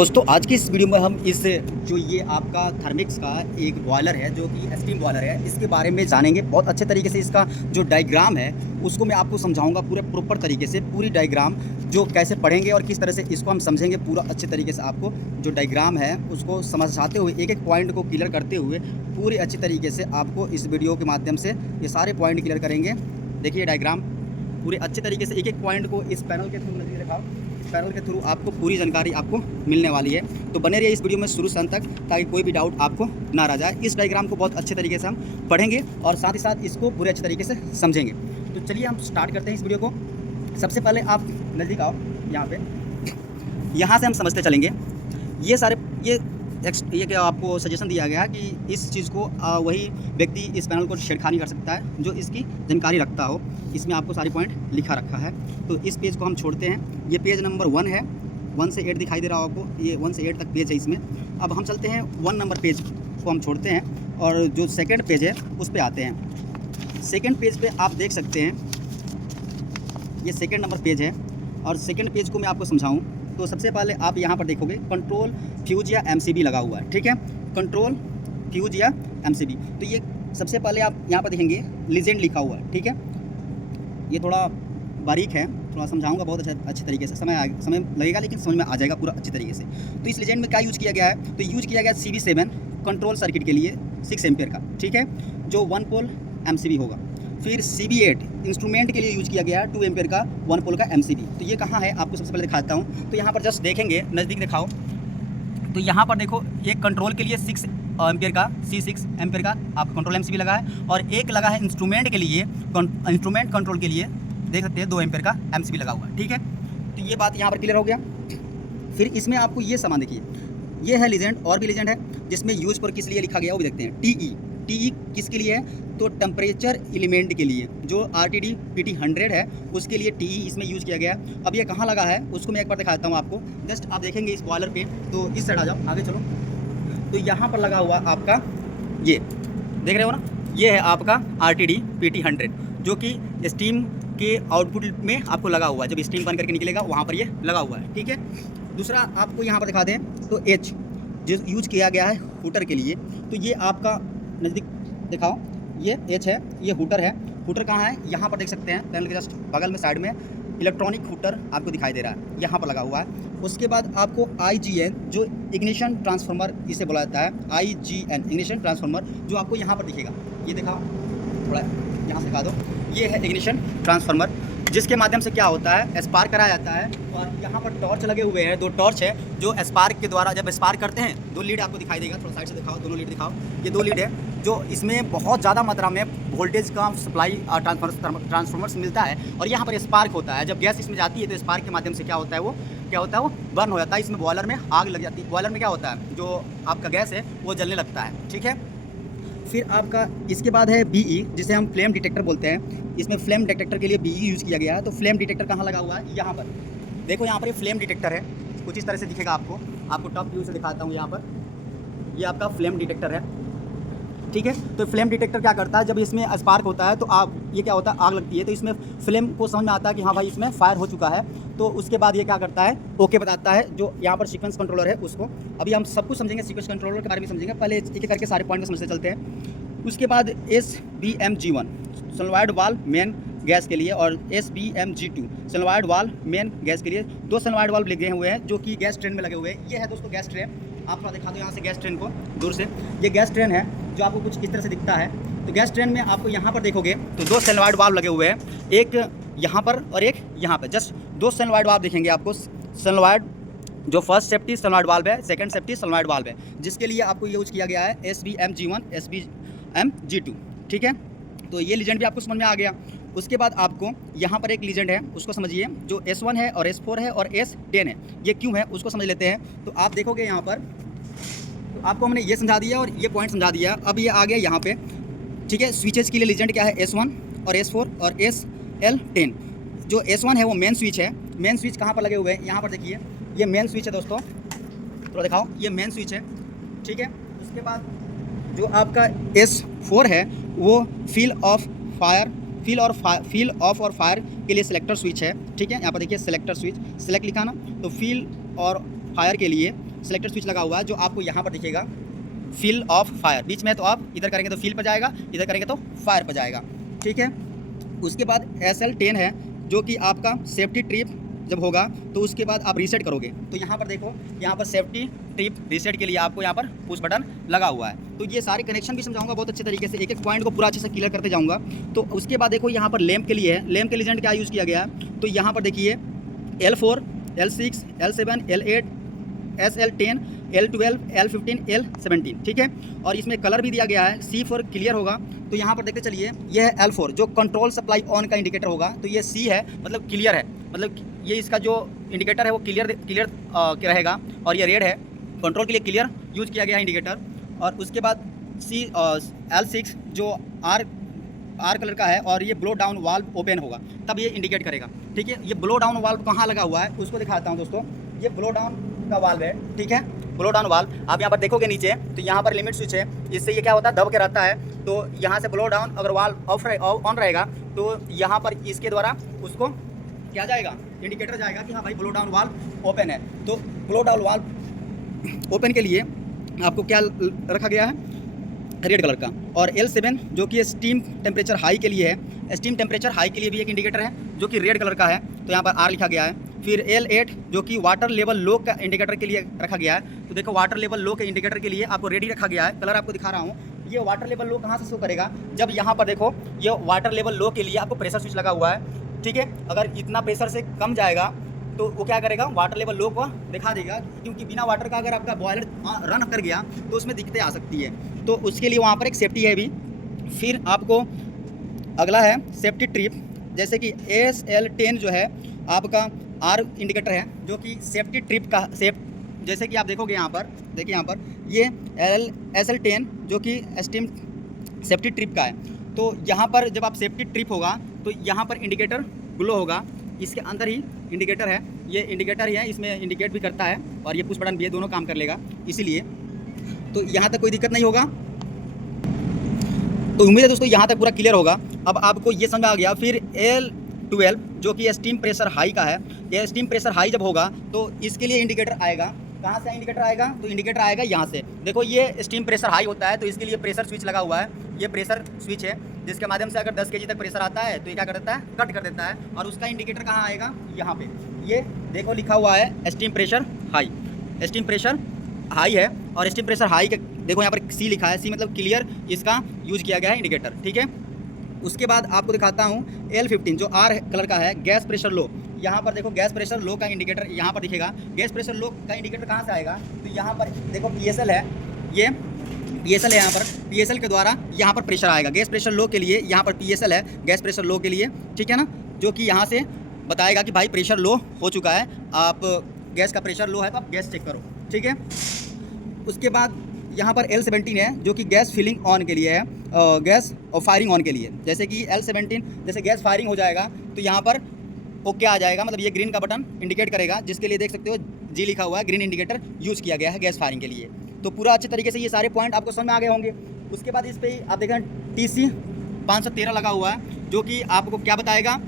दोस्तों आज की इस वीडियो में हम इस जो ये आपका थर्मिक्स का एक बॉयलर है जो कि स्टीम बॉयलर है, इसके बारे में जानेंगे बहुत अच्छे तरीके से। इसका जो डायग्राम है उसको मैं आपको समझाऊंगा पूरे प्रॉपर तरीके से, पूरी डायग्राम जो कैसे पढ़ेंगे और किस तरह से इसको हम समझेंगे पूरा अच्छे तरीके से। आपको जो डायग्राम है उसको समझाते हुए एक एक पॉइंट को क्लियर करते हुए पूरी अच्छी तरीके से आपको इस वीडियो के माध्यम से ये सारे पॉइंट क्लियर करेंगे। देखिए डायग्राम पूरे अच्छे तरीके से एक एक पॉइंट को इस पैनल के थ्रू नजर दिखाओ, पैनल के थ्रू आपको पूरी जानकारी आपको मिलने वाली है। तो बने रहिए इस वीडियो में शुरू से अंत तक ताकि कोई भी डाउट आपको ना रह जाए। इस डायग्राम को बहुत अच्छे तरीके से हम पढ़ेंगे और साथ ही साथ इसको पूरे अच्छे तरीके से समझेंगे। तो चलिए हम स्टार्ट करते हैं इस वीडियो को। सबसे पहले आप नज़दीक आओ, यहाँ से हम समझते चलेंगे। ये क्या आपको सजेशन दिया गया है कि इस चीज़ को वही व्यक्ति इस पैनल को छेड़खानी कर सकता है जो इसकी जानकारी रखता हो। इसमें आपको सारी पॉइंट लिखा रखा है। तो इस पेज को हम छोड़ते हैं। ये पेज नंबर 1 है, 1 से 8 दिखाई दे रहा हो आपको, ये 1 से 8 तक पेज है इसमें। अब हम चलते हैं 1 नंबर पेज को हम छोड़ते हैं और जो सेकेंड पेज है उस पर आते हैं। सेकेंड पेज पे आप देख सकते हैं ये सेकेंड नंबर पेज है और सेकेंड पेज को मैं आपको समझाऊँ तो सबसे पहले आप यहाँ पर देखोगे कंट्रोल फ्यूज या MCB लगा हुआ है, ठीक है। कंट्रोल फ्यूज या MCB, तो ये सबसे पहले आप यहाँ पर देखेंगे लीजेंड लिखा हुआ है, ठीक है। ये थोड़ा बारीक है, थोड़ा समझाऊंगा बहुत अच्छे तरीके से, समय लगेगा लेकिन समझ में आ जाएगा पूरा अच्छे तरीके से। तो इस लीजेंड में क्या यूज़ किया गया है, तो यूज़ किया गया CB7 कंट्रोल सर्किट के लिए 6 एम्पियर का, ठीक है, जो 1 पोल MCB होगा। फिर CB8 इंस्ट्रूमेंट के लिए यूज़ किया गया है 2 एम्पियर का 1 पोल का MCB। तो ये कहाँ है आपको सबसे पहले दिखाता हूँ। तो यहाँ पर जस्ट देखेंगे, नज़दीक दिखाओ, तो यहाँ पर देखो एक कंट्रोल के लिए 6 एम्पियर का C6 एम्पियर का आपका कंट्रोल MCB लगा है और एक लगा है इंस्ट्रूमेंट के लिए, इंस्ट्रूमेंट कंट्रोल के लिए देख सकते हैं 2 एम्पियर का MCB लगा हुआ है, ठीक है। तो ये बात यहाँ पर क्लियर हो गया। फिर इसमें आपको ये सामान देखिए, ये है लीजेंड, और भी लीजेंड है जिसमें यूज पर किस लिए लिखा गया वो भी देखते हैं। TE किसके लिए है, तो टेम्परेचर एलिमेंट के लिए, जो RTD PT 100 है उसके लिए TE इसमें यूज़ किया गया। अब ये कहाँ लगा है उसको मैं एक बार दिखाता हूँ आपको। जस्ट आप देखेंगे इस बॉयलर पे, तो इस साइड आ जाओ, आगे चलो। तो यहाँ पर लगा हुआ आपका ये देख रहे हो ना, ये है आपका RTD PT 100 जो कि स्टीम के आउटपुट में आपको लगा हुआ है। जब स्टीम बन करके निकलेगा वहाँ पर ये लगा हुआ है, ठीक है। दूसरा आपको यहाँ पर दिखा दें तो H जो यूज किया गया है हूटर के लिए, तो ये आपका नज़दीक दिखाओ, ये H है, ये हूटर है। हूटर कहाँ है, यहाँ पर देख सकते हैं पैनल के जस्ट बगल में साइड में इलेक्ट्रॉनिक हूटर आपको दिखाई दे रहा है, यहाँ पर लगा हुआ है। उसके बाद आपको IGN जो इग्निशन ट्रांसफार्मर इसे बोला जाता है, IGN इग्निशन ट्रांसफार्मर, जो आपको यहाँ पर दिखेगा, ये दिखाओ थोड़ा, यहाँ से दिखा दो, ये है इग्निशन ट्रांसफार्मर जिसके माध्यम से क्या होता है, स्पार्क कराया जाता है। और यहाँ पर टॉर्च लगे हुए हैं, 2 टॉर्च है जो स्पार्क के द्वारा जब स्पार्क करते हैं, 2 लीड आपको दिखाई देगा, थोड़ा साइड से दिखाओ, दोनों लीड दिखाओ, ये 2 लीड है जो इसमें बहुत ज़्यादा मात्रा में वोल्टेज का सप्लाई ट्रांसफार्मर्स मिलता है और यहाँ पर स्पार्क होता है। जब गैस इसमें जाती है तो स्पार्क के माध्यम से क्या होता है वो बर्न हो जाता है। इसमें बॉयलर में आग लग जाती है। बॉयलर में क्या होता है, जो आपका गैस है वो जलने लगता है, ठीक है। फिर आपका इसके बाद है BE जिसे हम फ्लेम डिटेक्टर बोलते हैं। इसमें फ्लेम डिटेक्टर के लिए BE यूज़ किया गया है। तो फ्लेम डिटेक्टर कहाँ लगा हुआ है, यहाँ पर देखो, यहाँ पर ये फ्लेम डिटेक्टर है, कुछ इस तरह से दिखेगा आपको टॉप व्यू से दिखाता हूँ। यहाँ पर ये आपका फ्लेम डिटेक्टर है, ठीक है। तो फ्लेम डिटेक्टर क्या करता है, जब इसमें स्पार्क होता है तो ये क्या होता है, आग लगती है, तो इसमें फ्लेम को समझ में आता है कि हाँ भाई इसमें फायर हो चुका है। तो उसके बाद ये क्या करता है, ओके बताता है, जो यहाँ पर सीक्वेंस कंट्रोलर है उसको। अभी हम सब कुछ समझेंगे, सीक्वेंस कंट्रोलर के बारे में समझेंगे, पहले एक एक करके सारे पॉइंट समझते चलते हैं। उसके बाद SBMG1 solenoid valve main gas के लिए और SBMG2 solenoid valve main gas के लिए 2 सोलेनॉइड वाल्व लगे हुए हैं जो कि गैस ट्रेन में लगे हुए हैं। ये है दोस्तों गैस ट्रेन, आप थोड़ा दिखा दो यहाँ से गैस ट्रेन को दूर से। ये गैस ट्रेन है जो आपको कुछ इस तरह से दिखता है। तो गैस ट्रेन में आपको यहाँ पर देखोगे तो 2 सोलेनॉइड वाल्व लगे हुए हैं, एक यहाँ पर और एक यहाँ पर, जस्ट 2 सोलेनॉइड वाल्व दिखेंगे आपको। सोलेनॉइड जो फर्स्ट सेफ्टी सोलेनॉइड वाल्व है, सेकंड सेफ्टी सोलेनॉइड वाल्व है, जिसके लिए आपको यूज किया गया है SBMG1 SBMG2, ठीक है। तो ये लीजेंड भी आपको समझ में आ गया। उसके बाद आपको यहाँ पर एक लीजेंड है उसको समझिए, जो S1 है और S4 है और S10 है, ये क्यों है उसको समझ लेते हैं। तो आप देखोगे यहाँ पर, तो आपको हमने ये समझा दिया और ये पॉइंट समझा दिया। अब ये आ गया यहाँ पे, ठीक है। स्विचेज के लिए लीजेंड क्या है, S1 और S4 और SL10। जो S1 है वो मेन स्विच है। मेन स्विच कहाँ पर लगे हुए हैं, यहाँ पर देखिए, ये मेन स्विच है दोस्तों, थोड़ा दिखाओ, ये मेन स्विच है, ठीक है। उसके बाद जो आपका S4 है वो फील ऑफ और फायर के लिए सिलेक्टर स्विच है, ठीक है। यहाँ पर देखिए सिलेक्टर स्विच, सिलेक्ट लिखा ना, तो फील और फायर के लिए सेलेक्टर स्विच लगा हुआ है जो आपको यहाँ पर दिखेगा फिल ऑफ फायर, बीच में तो आप इधर करेंगे तो फिल पर जाएगा, इधर करेंगे तो फायर पर जाएगा, ठीक है। उसके बाद SL10 है जो कि आपका सेफ्टी ट्रिप जब होगा तो उसके बाद आप रीसेट करोगे तो यहाँ पर देखो, यहाँ पर सेफ्टी ट्रिप रीसेट के लिए आपको यहाँ पर पुश बटन लगा हुआ है। तो ये सारे कनेक्शन भी समझाऊंगा बहुत अच्छे तरीके से, एक एक पॉइंट को पूरा अच्छे से क्लियर करते जाऊँगा। तो उसके बाद देखो यहाँ पर लैंप के लिए है, लैंप के लीजेंड क्या यूज़ किया गया है, तो यहाँ पर देखिए L4, L6, L7, L8, SL10, L12, L15, L17, ठीक है। और इसमें कलर भी दिया गया है, C फॉर क्लियर होगा। तो यहाँ पर देखते चलिए, यह है L4 जो कंट्रोल सप्लाई ऑन का इंडिकेटर होगा, तो ये C है मतलब क्लियर है, मतलब ये इसका जो इंडिकेटर है वो क्लियर रहेगा। और ये रेड है, कंट्रोल के लिए क्लियर यूज किया गया है इंडिकेटर। और उसके बाद L6 जो आर कलर का है और ये ब्लो डाउन वाल्व ओपन होगा तब ये इंडिकेट करेगा, ठीक है। ये ब्लो डाउन वाल्व कहाँ लगा हुआ है उसको दिखाता हूँ दोस्तों। ये ब्लो डाउन का वाल्व है, ठीक है, ब्लो डाउन वाल्व। आप यहाँ पर देखोगे नीचे तो यहाँ पर लिमिट स्विच है, इससे ये क्या होता है दब के रहता है। तो यहाँ से ब्लो डाउन अगर वाल्व ऑन रहेगा तो यहाँ पर इसके द्वारा उसको क्या जाएगा, इंडिकेटर जाएगा कि हाँ भाई ब्लो डाउन वाल्व ओपन है। तो ब्लो डाउन वाल्व ओपन के लिए आपको क्या रखा गया है, रेड कलर का। और L7 जो कि स्टीम टेम्परेचर हाई के लिए है, स्टीम टेम्परेचर हाई के लिए भी एक इंडिकेटर है जो कि रेड कलर का है, तो यहाँ पर R लिखा गया है। फिर L8 जो कि वाटर लेवल लो का इंडिकेटर के लिए रखा गया है, तो देखो वाटर लेवल लो के इंडिकेटर के लिए आपको रेडी रखा गया है, कलर आपको दिखा रहा हूँ। ये वाटर लेवल लो कहाँ से शो करेगा, जब यहाँ पर देखो ये वाटर लेवल लो के लिए आपको प्रेशर स्विच लगा हुआ है, ठीक है। अगर इतना प्रेशर से कम जाएगा तो वो क्या करेगा, वाटर लेवल लो को दिखा देगा, क्योंकि बिना वाटर का अगर आपका बॉयलर रन कर गया तो उसमें दिक्कतें आ सकती है। तो उसके लिए वहाँ पर एक सेफ्टी है भी। फिर आपको अगला है सेफ्टी ट्रिप, जैसे कि SL10 जो है आपका R इंडिकेटर है जो कि सेफ्टी ट्रिप का जैसे कि आप देखोगे यहाँ पर, देखिए यहाँ पर ये SL10 जो कि स्टीम सेफ्टी ट्रिप का है। तो यहाँ पर जब आप सेफ्टी ट्रिप होगा तो यहाँ पर इंडिकेटर ग्लो होगा, इसके अंदर ही इंडिकेटर है, ये इंडिकेटर ही है, इसमें इंडिकेट भी करता है और ये पुश बटन भी है, दोनों काम कर लेगा इसीलिए। तो यहाँ तक कोई दिक्कत नहीं होगा। तो उम्मीद है दोस्तों यहाँ तक पूरा क्लियर होगा। अब आपको ये समझ आ गया। फिर L12 जो कि स्टीम प्रेशर हाई का है, ये स्टीम प्रेशर हाई जब होगा तो इसके लिए इंडिकेटर आएगा। कहाँ से इंडिकेटर आएगा, तो इंडिकेटर आएगा यहाँ से। देखो ये स्टीम प्रेशर हाई होता है तो इसके लिए प्रेशर स्विच लगा हुआ है, ये प्रेशर स्विच है जिसके माध्यम से अगर 10 kg तक प्रेशर आता है तो ये क्या कर देता है, कट कर देता है। और उसका इंडिकेटर कहाँ आएगा, यहाँ पे ये देखो लिखा हुआ है steam pressure high, steam pressure high है। और स्टीम प्रेशर हाई के देखो यहाँ पर C लिखा है, C मतलब क्लियर, इसका यूज किया गया है इंडिकेटर, ठीक है। उसके बाद आपको दिखाता हूँ L15 जो R कलर का है, गैस प्रेशर लो। यहाँ पर देखो गैस प्रेशर लो का इंडिकेटर यहाँ पर दिखेगा। गैस प्रेशर लो का इंडिकेटर कहाँ से आएगा, तो यहाँ पर देखो PSL है, ये PSL है, यहाँ पर PSL के द्वारा यहाँ पर प्रेशर आएगा। गैस प्रेशर लो के लिए यहाँ पर PSL है, गैस प्रेशर लो के लिए, ठीक है ना, जो कि यहाँ से बताएगा कि भाई प्रेशर लो हो चुका है, आप गैस का प्रेशर लो है तो आप गैस चेक करो, ठीक है। उसके बाद यहाँ पर L17 है जो कि गैस फिलिंग ऑन के लिए है, गैस और फायरिंग ऑन के लिए। जैसे कि L17 जैसे गैस फायरिंग हो जाएगा तो यहाँ पर ओके आ जाएगा, मतलब ये ग्रीन का बटन इंडिकेट करेगा, जिसके लिए देख सकते हो G लिखा हुआ है, ग्रीन इंडिकेटर यूज़ किया गया है गैस फायरिंग के लिए। तो पूरा अच्छे तरीके से ये सारे पॉइंट आपको समझ में आ गए होंगे। उसके बाद इस पर आप देखें TC 513 लगा हुआ है जो कि आपको क्या बताएगा,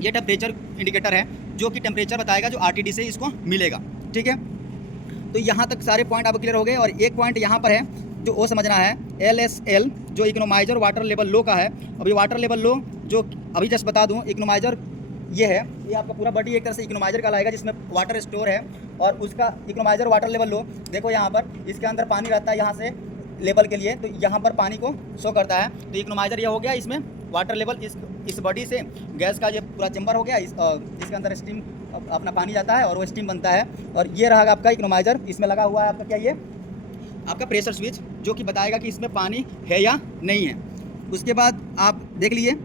ये टेम्परेचर इंडिकेटर है जो कि टेम्परेचर बताएगा जो RTD से इसको मिलेगा, ठीक है। तो यहाँ तक सारे पॉइंट आपको क्लियर हो गए। और एक पॉइंट यहाँ पर है जो वो समझना है, LSL जो इकोनोमाइजर वाटर लेवल लो का है। अभी वाटर लेवल लो जो अभी जस्ट बता दूँ, इकोनोमाइजर ये है, ये आपका पूरा बॉडी एक तरह से इकोनोमाइजर का लाएगा जिसमें वाटर स्टोर है। और उसका इकोनोमाइजर वाटर लेवल लो देखो यहाँ पर, इसके अंदर पानी रहता है यहाँ से लेवल के लिए, तो यहाँ पर पानी को शो करता है। तो इकोनोमाइजर ये हो गया, इसमें वाटर लेवल इस बॉडी से गैस का ये पूरा चैम्बर हो गया, इसके अंदर स्टीम अपना पानी जाता है और वो स्टीम बनता है। और ये रहा आपका इकोनोमाइजर, इसमें लगा हुआ है आपका क्या, ये आपका प्रेशर स्विच जो कि बताएगा कि इसमें पानी है या नहीं है। उसके बाद आप देख लिए,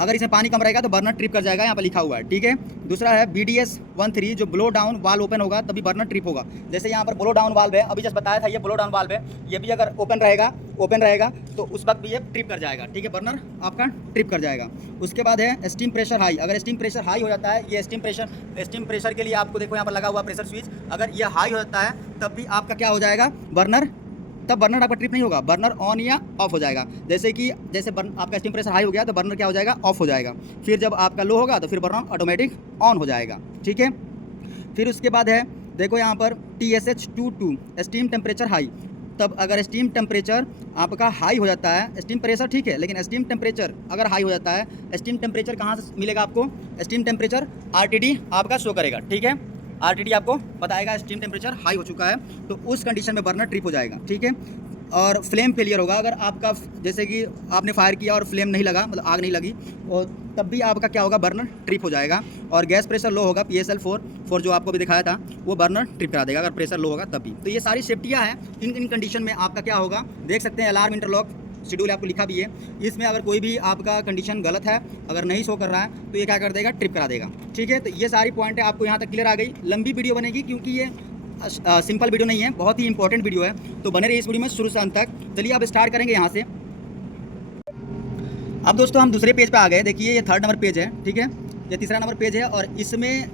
अगर इसमें पानी कम रहेगा तो बर्नर ट्रिप कर जाएगा, यहाँ पर लिखा हुआ है, ठीक है। दूसरा है BDS 13 जो ब्लो डाउन वाल्व ओपन होगा तभी बर्नर ट्रिप होगा। जैसे यहाँ पर ब्लो डाउन वाल्व है, अभी जस्ट बताया था ये ब्लो डाउन वाल्व है, ये भी अगर ओपन रहेगा तो उस वक्त भी ये ट्रिप कर जाएगा, ठीक है, बर्नर आपका ट्रिप कर जाएगा। उसके बाद है स्टीम प्रेशर हाई, अगर स्टीम प्रेशर हाई हो जाता है, ये स्टीम प्रेशर के लिए आपको देखो यहाँ पर लगा हुआ प्रेशर स्विच, अगर ये हाई हो जाता है तब भी आपका क्या हो जाएगा, बर्नर, तब बर्नर आपका ट्रिप नहीं होगा, बर्नर ऑन या ऑफ हो जाएगा। जैसे आपका स्टीम प्रेशर हाई हो गया तो बर्नर क्या हो जाएगा, ऑफ हो जाएगा। फिर जब आपका लो होगा तो फिर बर्नर ऑटोमेटिक ऑन हो जाएगा, ठीक है। फिर उसके बाद है देखो यहाँ पर TSH22 स्टीम टेम्परेचर हाई। तब अगर स्टीम टेम्परेचर आपका हाई हो जाता है, स्टीम प्रेशर ठीक है, लेकिन स्टीम टेम्परेचर अगर हाई हो जाता है, स्टीम टेम्परेचर कहाँ से मिलेगा आपको? स्टीम टेम्परेचर RTD आपका शो करेगा, ठीक है। RTD आपको बताएगा स्टीम टेम्परेचर हाई हो चुका है, तो उस कंडीशन में बर्नर ट्रिप हो जाएगा, ठीक है। और फ्लेम फेलियर होगा, अगर आपका जैसे कि आपने फायर किया और फ्लेम नहीं लगा, मतलब आग नहीं लगी, और तब भी आपका क्या होगा? बर्नर ट्रिप हो जाएगा। और गैस प्रेशर लो होगा, PSL4 जो आपको भी दिखाया था, वो बर्नर ट्रिप करा देगा अगर प्रेशर लो होगा तब भी। तो ये सारी सेफ्टियाँ हैं। इन कंडीशन में आपका क्या होगा, देख सकते हैं अलार्म इंटरलॉक शेड्यूल आपको लिखा भी है। इसमें अगर कोई भी आपका कंडीशन गलत है, अगर नहीं शो कर रहा है, तो ये क्या कर देगा? ट्रिप करा देगा, ठीक है। तो ये सारी पॉइंट है, आपको यहाँ तक क्लियर आ गई। लंबी वीडियो बनेगी क्योंकि ये सिंपल वीडियो नहीं है, बहुत ही इंपॉर्टेंट वीडियो है, तो बने रहिए इस वीडियो में शुरू से अंत तक। चलिए अब स्टार्ट करेंगे यहाँ से। अब दोस्तों हम दूसरे पेज पे आ गए। देखिए ये 3rd नंबर पेज है, ठीक है, ये 3रा नंबर पेज है, और इसमें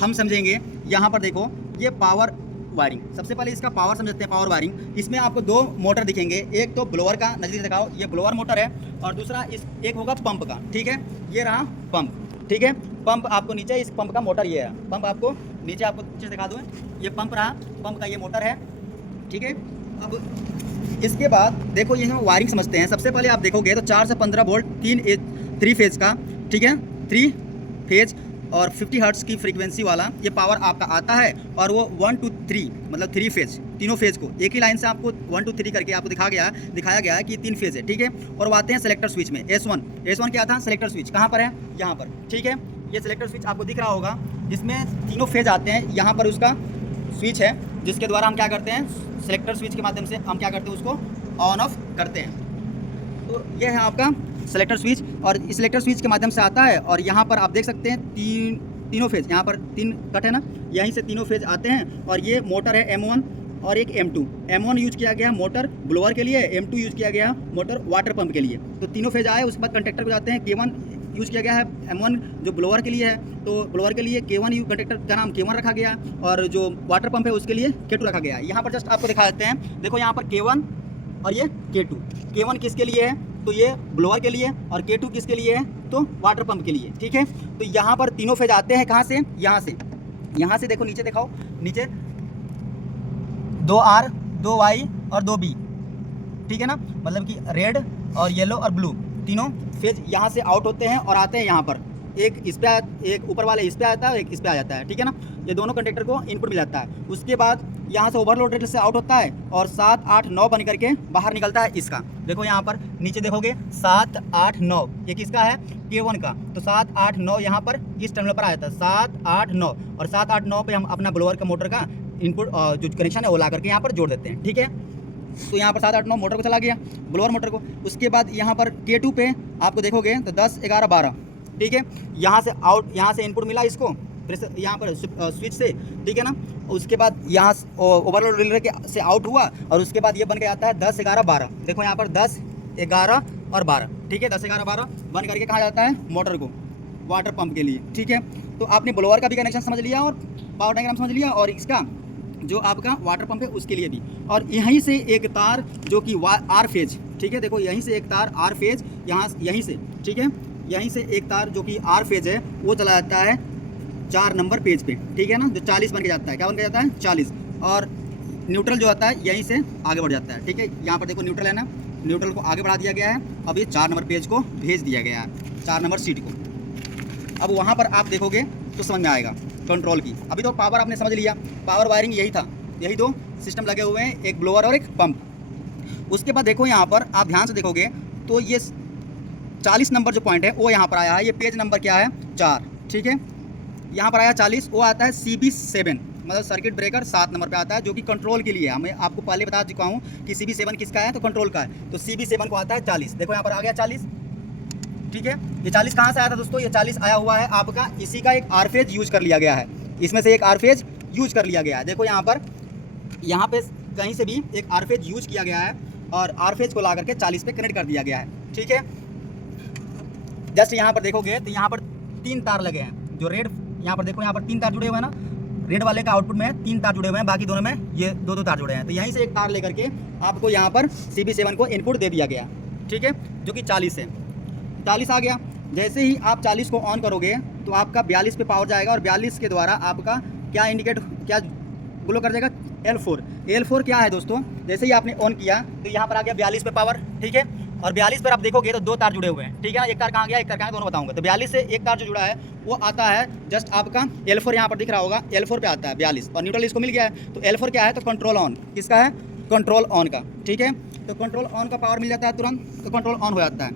हम समझेंगे, यहाँ पर देखो ये पावर वायरिंग। सबसे पहले इसका पावर समझते हैं, पावर वायरिंग। इसमें आपको 2 मोटर दिखेंगे, एक तो ब्लोअर का, नजदीक दिखाओ, ये ब्लोअर मोटर है, और दूसरा एक होगा पंप का, ठीक है। ये रहा पंप, ठीक है। पंप आपको नीचे, इस पंप का मोटर ये है, पंप आपको नीचे, आपको नीचे दिखा दूँ, ये पंप रहा, पंप का ये मोटर है, ठीक है। अब इसके बाद देखो ये हम वायरिंग समझते हैं। सबसे पहले आप देखोगे तो 4 से 15 वोल्ट 3 फेज़ का, ठीक है, 3 फेज़ और 50 हर्ट्ज़ की फ्रीक्वेंसी वाला ये पावर आपका आता है। और वो 1 2 3 मतलब 3 फेज़, तीनों फेज़ को एक ही लाइन से आपको 1 2 3 करके आपको दिखाया गया है कि 3 फेज़ है, ठीक है। और वो आते हैं सेलेक्टर स्विच में। S1 क्या था? सेलेक्टर स्विच कहाँ पर है? यहाँ पर, ठीक है। ये सेलेक्टर स्विच आपको दिख रहा होगा, जिसमें तीनों फेज़ आते हैं। यहाँ पर उसका स्विच है, जिसके द्वारा हम क्या करते हैं? सेलेक्टर स्विच के माध्यम से हम क्या करते हैं? उसको ऑन ऑफ करते हैं। तो ये है आपका सेलेक्टर स्विच, और इस सेलेक्टर स्विच के माध्यम से आता है। और यहाँ पर आप देख सकते हैं तीनों फेज़, यहाँ पर 3 कट है ना, यहीं से तीनों फेज़ आते हैं। और ये मोटर है M1 और एक M2। M1 यूज किया गया मोटर ब्लोअर के लिए, M2 यूज किया गया मोटर वाटर पंप के लिए। तो तीनों फेज़ आए, उसके बाद कंडक्टर को जाते हैं। K1 यूज़ किया गया है, M1 जो ब्लोअर के लिए है, तो ब्लोअर के लिए K1 कंडक्टर का नाम K1 रखा गया, और जो वाटर पंप है उसके लिए K2 रखा गया है। यहाँ पर जस्ट आपको दिखा देते हैं, देखो यहाँ पर K1 और ये K2। K1 किसके लिए है? तो ये ब्लोअर के लिए, और K2 किसके लिए है? तो वाटर पंप के लिए, ठीक है। तो यहाँ पर तीनों फेज आते हैं कहाँ से? यहाँ से देखो, नीचे दिखाओ, नीचे 2R 2Y और 2B, ठीक है ना, मतलब कि रेड और येलो और ब्लू तीनों फेज यहाँ से आउट होते हैं और आते हैं यहाँ पर। एक इस पे, एक ऊपर वाले इस पे आता है, एक इस पे आ जाता है, ठीक है ना। ये दोनों कंडक्टर को इनपुट मिल जाता है। उसके बाद यहाँ से ओवरलोड रेट से आउट होता है, और 7 8 9 बन करके बाहर निकलता है इसका। देखो यहाँ पर नीचे देखोगे 7 8 9, ये किसका है? K1 का। तो 7 8 9 यहाँ पर इस टर्मिनल पर आ जाता है, 7 8 9, और 7 8 9 पे हम अपना ब्लोअर का मोटर का इनपुट जो कनेक्शन है वो ला करके यहाँ पर जोड़ देते हैं, ठीक है। तो यहाँ पर 7 8 9 मोटर को चला गया, ब्लोअर मोटर को। उसके बाद यहाँ पर K2 पे आपको देखोगे तो 10 11 12, ठीक है। यहाँ से आउट, यहाँ से इनपुट मिला इसको यहाँ पर स्विच से, ठीक है ना। उसके बाद यहाँ ओवरलोड रिले के से आउट हुआ, और उसके बाद ये बन के आता है 10 11 12। देखो यहाँ पर 10 11 और 12, ठीक है। 10 11 12 बन करके कहाँ जाता है? मोटर को, वाटर पंप के लिए, ठीक है। तो आपने ब्लोअर का भी कनेक्शन समझ लिया और पावर डायग्राम समझ लिया, और इसका जो आपका वाटर पंप है उसके लिए भी। और यहीं से एक तार जो कि R फेज, ठीक है, देखो यहीं से एक तार R फेज, यहीं से, ठीक है, यहीं से एक तार जो कि R फेज है वो चला जाता है 4 नंबर पेज पे, ठीक है ना, जो 40 बन के जाता है। क्या बन के जाता है? 40। और न्यूट्रल जो आता है यहीं से आगे बढ़ जाता है, ठीक है। यहाँ पर देखो न्यूट्रल है ना, न्यूट्रल को आगे बढ़ा दिया गया है। अब ये 4 नंबर पेज को भेज दिया गया है, 4 नंबर सीट को। अब वहाँ पर आप देखोगे तो समझ में आएगा कंट्रोल की। अभी तो पावर आपने समझ लिया, पावर वायरिंग यही था, यही 2 सिस्टम लगे हुए हैं, एक ब्लोअर और एक पंप। उसके बाद देखो यहाँ पर आप ध्यान से देखोगे तो ये 40 नंबर जो पॉइंट है वो यहाँ पर आया है। ये पेज नंबर क्या है? 4, ठीक है। यहाँ पर आया 40, वो आता है CB7, मतलब सर्किट ब्रेकर 7 नंबर पे आता है, जो कि कंट्रोल के लिए है। मैं आपको पहले बता चुका हूँ कि CB7 किसका है? तो कंट्रोल का है। तो CB7 को आता है 40। देखो यहाँ पर आ गया 40, ठीक है। ये 40 कहाँ से आया था दोस्तों? ये 40 आया हुआ है आपका, इसी का एक R फेज यूज कर लिया गया है, इसमें से एक R फेज यूज कर लिया गया है। देखो यहाँ पर, यहाँ पे कहीं से भी एक R फेज यूज किया गया है, और R फेज को ला करके 40 पे कनेक्ट कर दिया गया है, ठीक है। जस्ट यहाँ पर देखोगे तो यहाँ पर 3 तार लगे हैं, जो रेड, यहाँ पर देखो, यहाँ पर 3 तार जुड़े हुए हैं ना, रेड वाले का आउटपुट में 3 तार जुड़े हुए हैं, बाकी दोनों में ये 2 तार जुड़े हैं। तो यहीं से एक तार लेकर के आपको यहाँ पर CB7 को इनपुट दे दिया गया, ठीक है, जो कि 40 है। 40 आ गया। जैसे ही आप 40 को ऑन करोगे तो आपका 42 पे पावर जाएगा, और 42 के द्वारा आपका क्या इंडिकेट, क्या ग्लो कर जाएगा L4। L4 क्या है दोस्तों, जैसे ही आपने ऑन किया तो यहाँ पर आ गया 42 पे पावर, ठीक है। और 42 पर आप देखोगे तो 2 तार जुड़े हुए हैं, ठीक है। एक तार कहाँ गया, एक तार कहाँ, दोनों बताऊंगा। तो 42 से एक तार जो जुड़ा है वो आता है जस्ट आपका L4, यहाँ पर दिख रहा होगा L4 पे आता है 42, और न्यूट्रल इसको मिल गया है। तो L4 क्या है, तो कंट्रोल ऑन, किसका है, कंट्रोल ऑन का, ठीक है। तो कंट्रोल ऑन का पावर मिल जाता है तुरंत, तो कंट्रोल ऑन हो जाता है,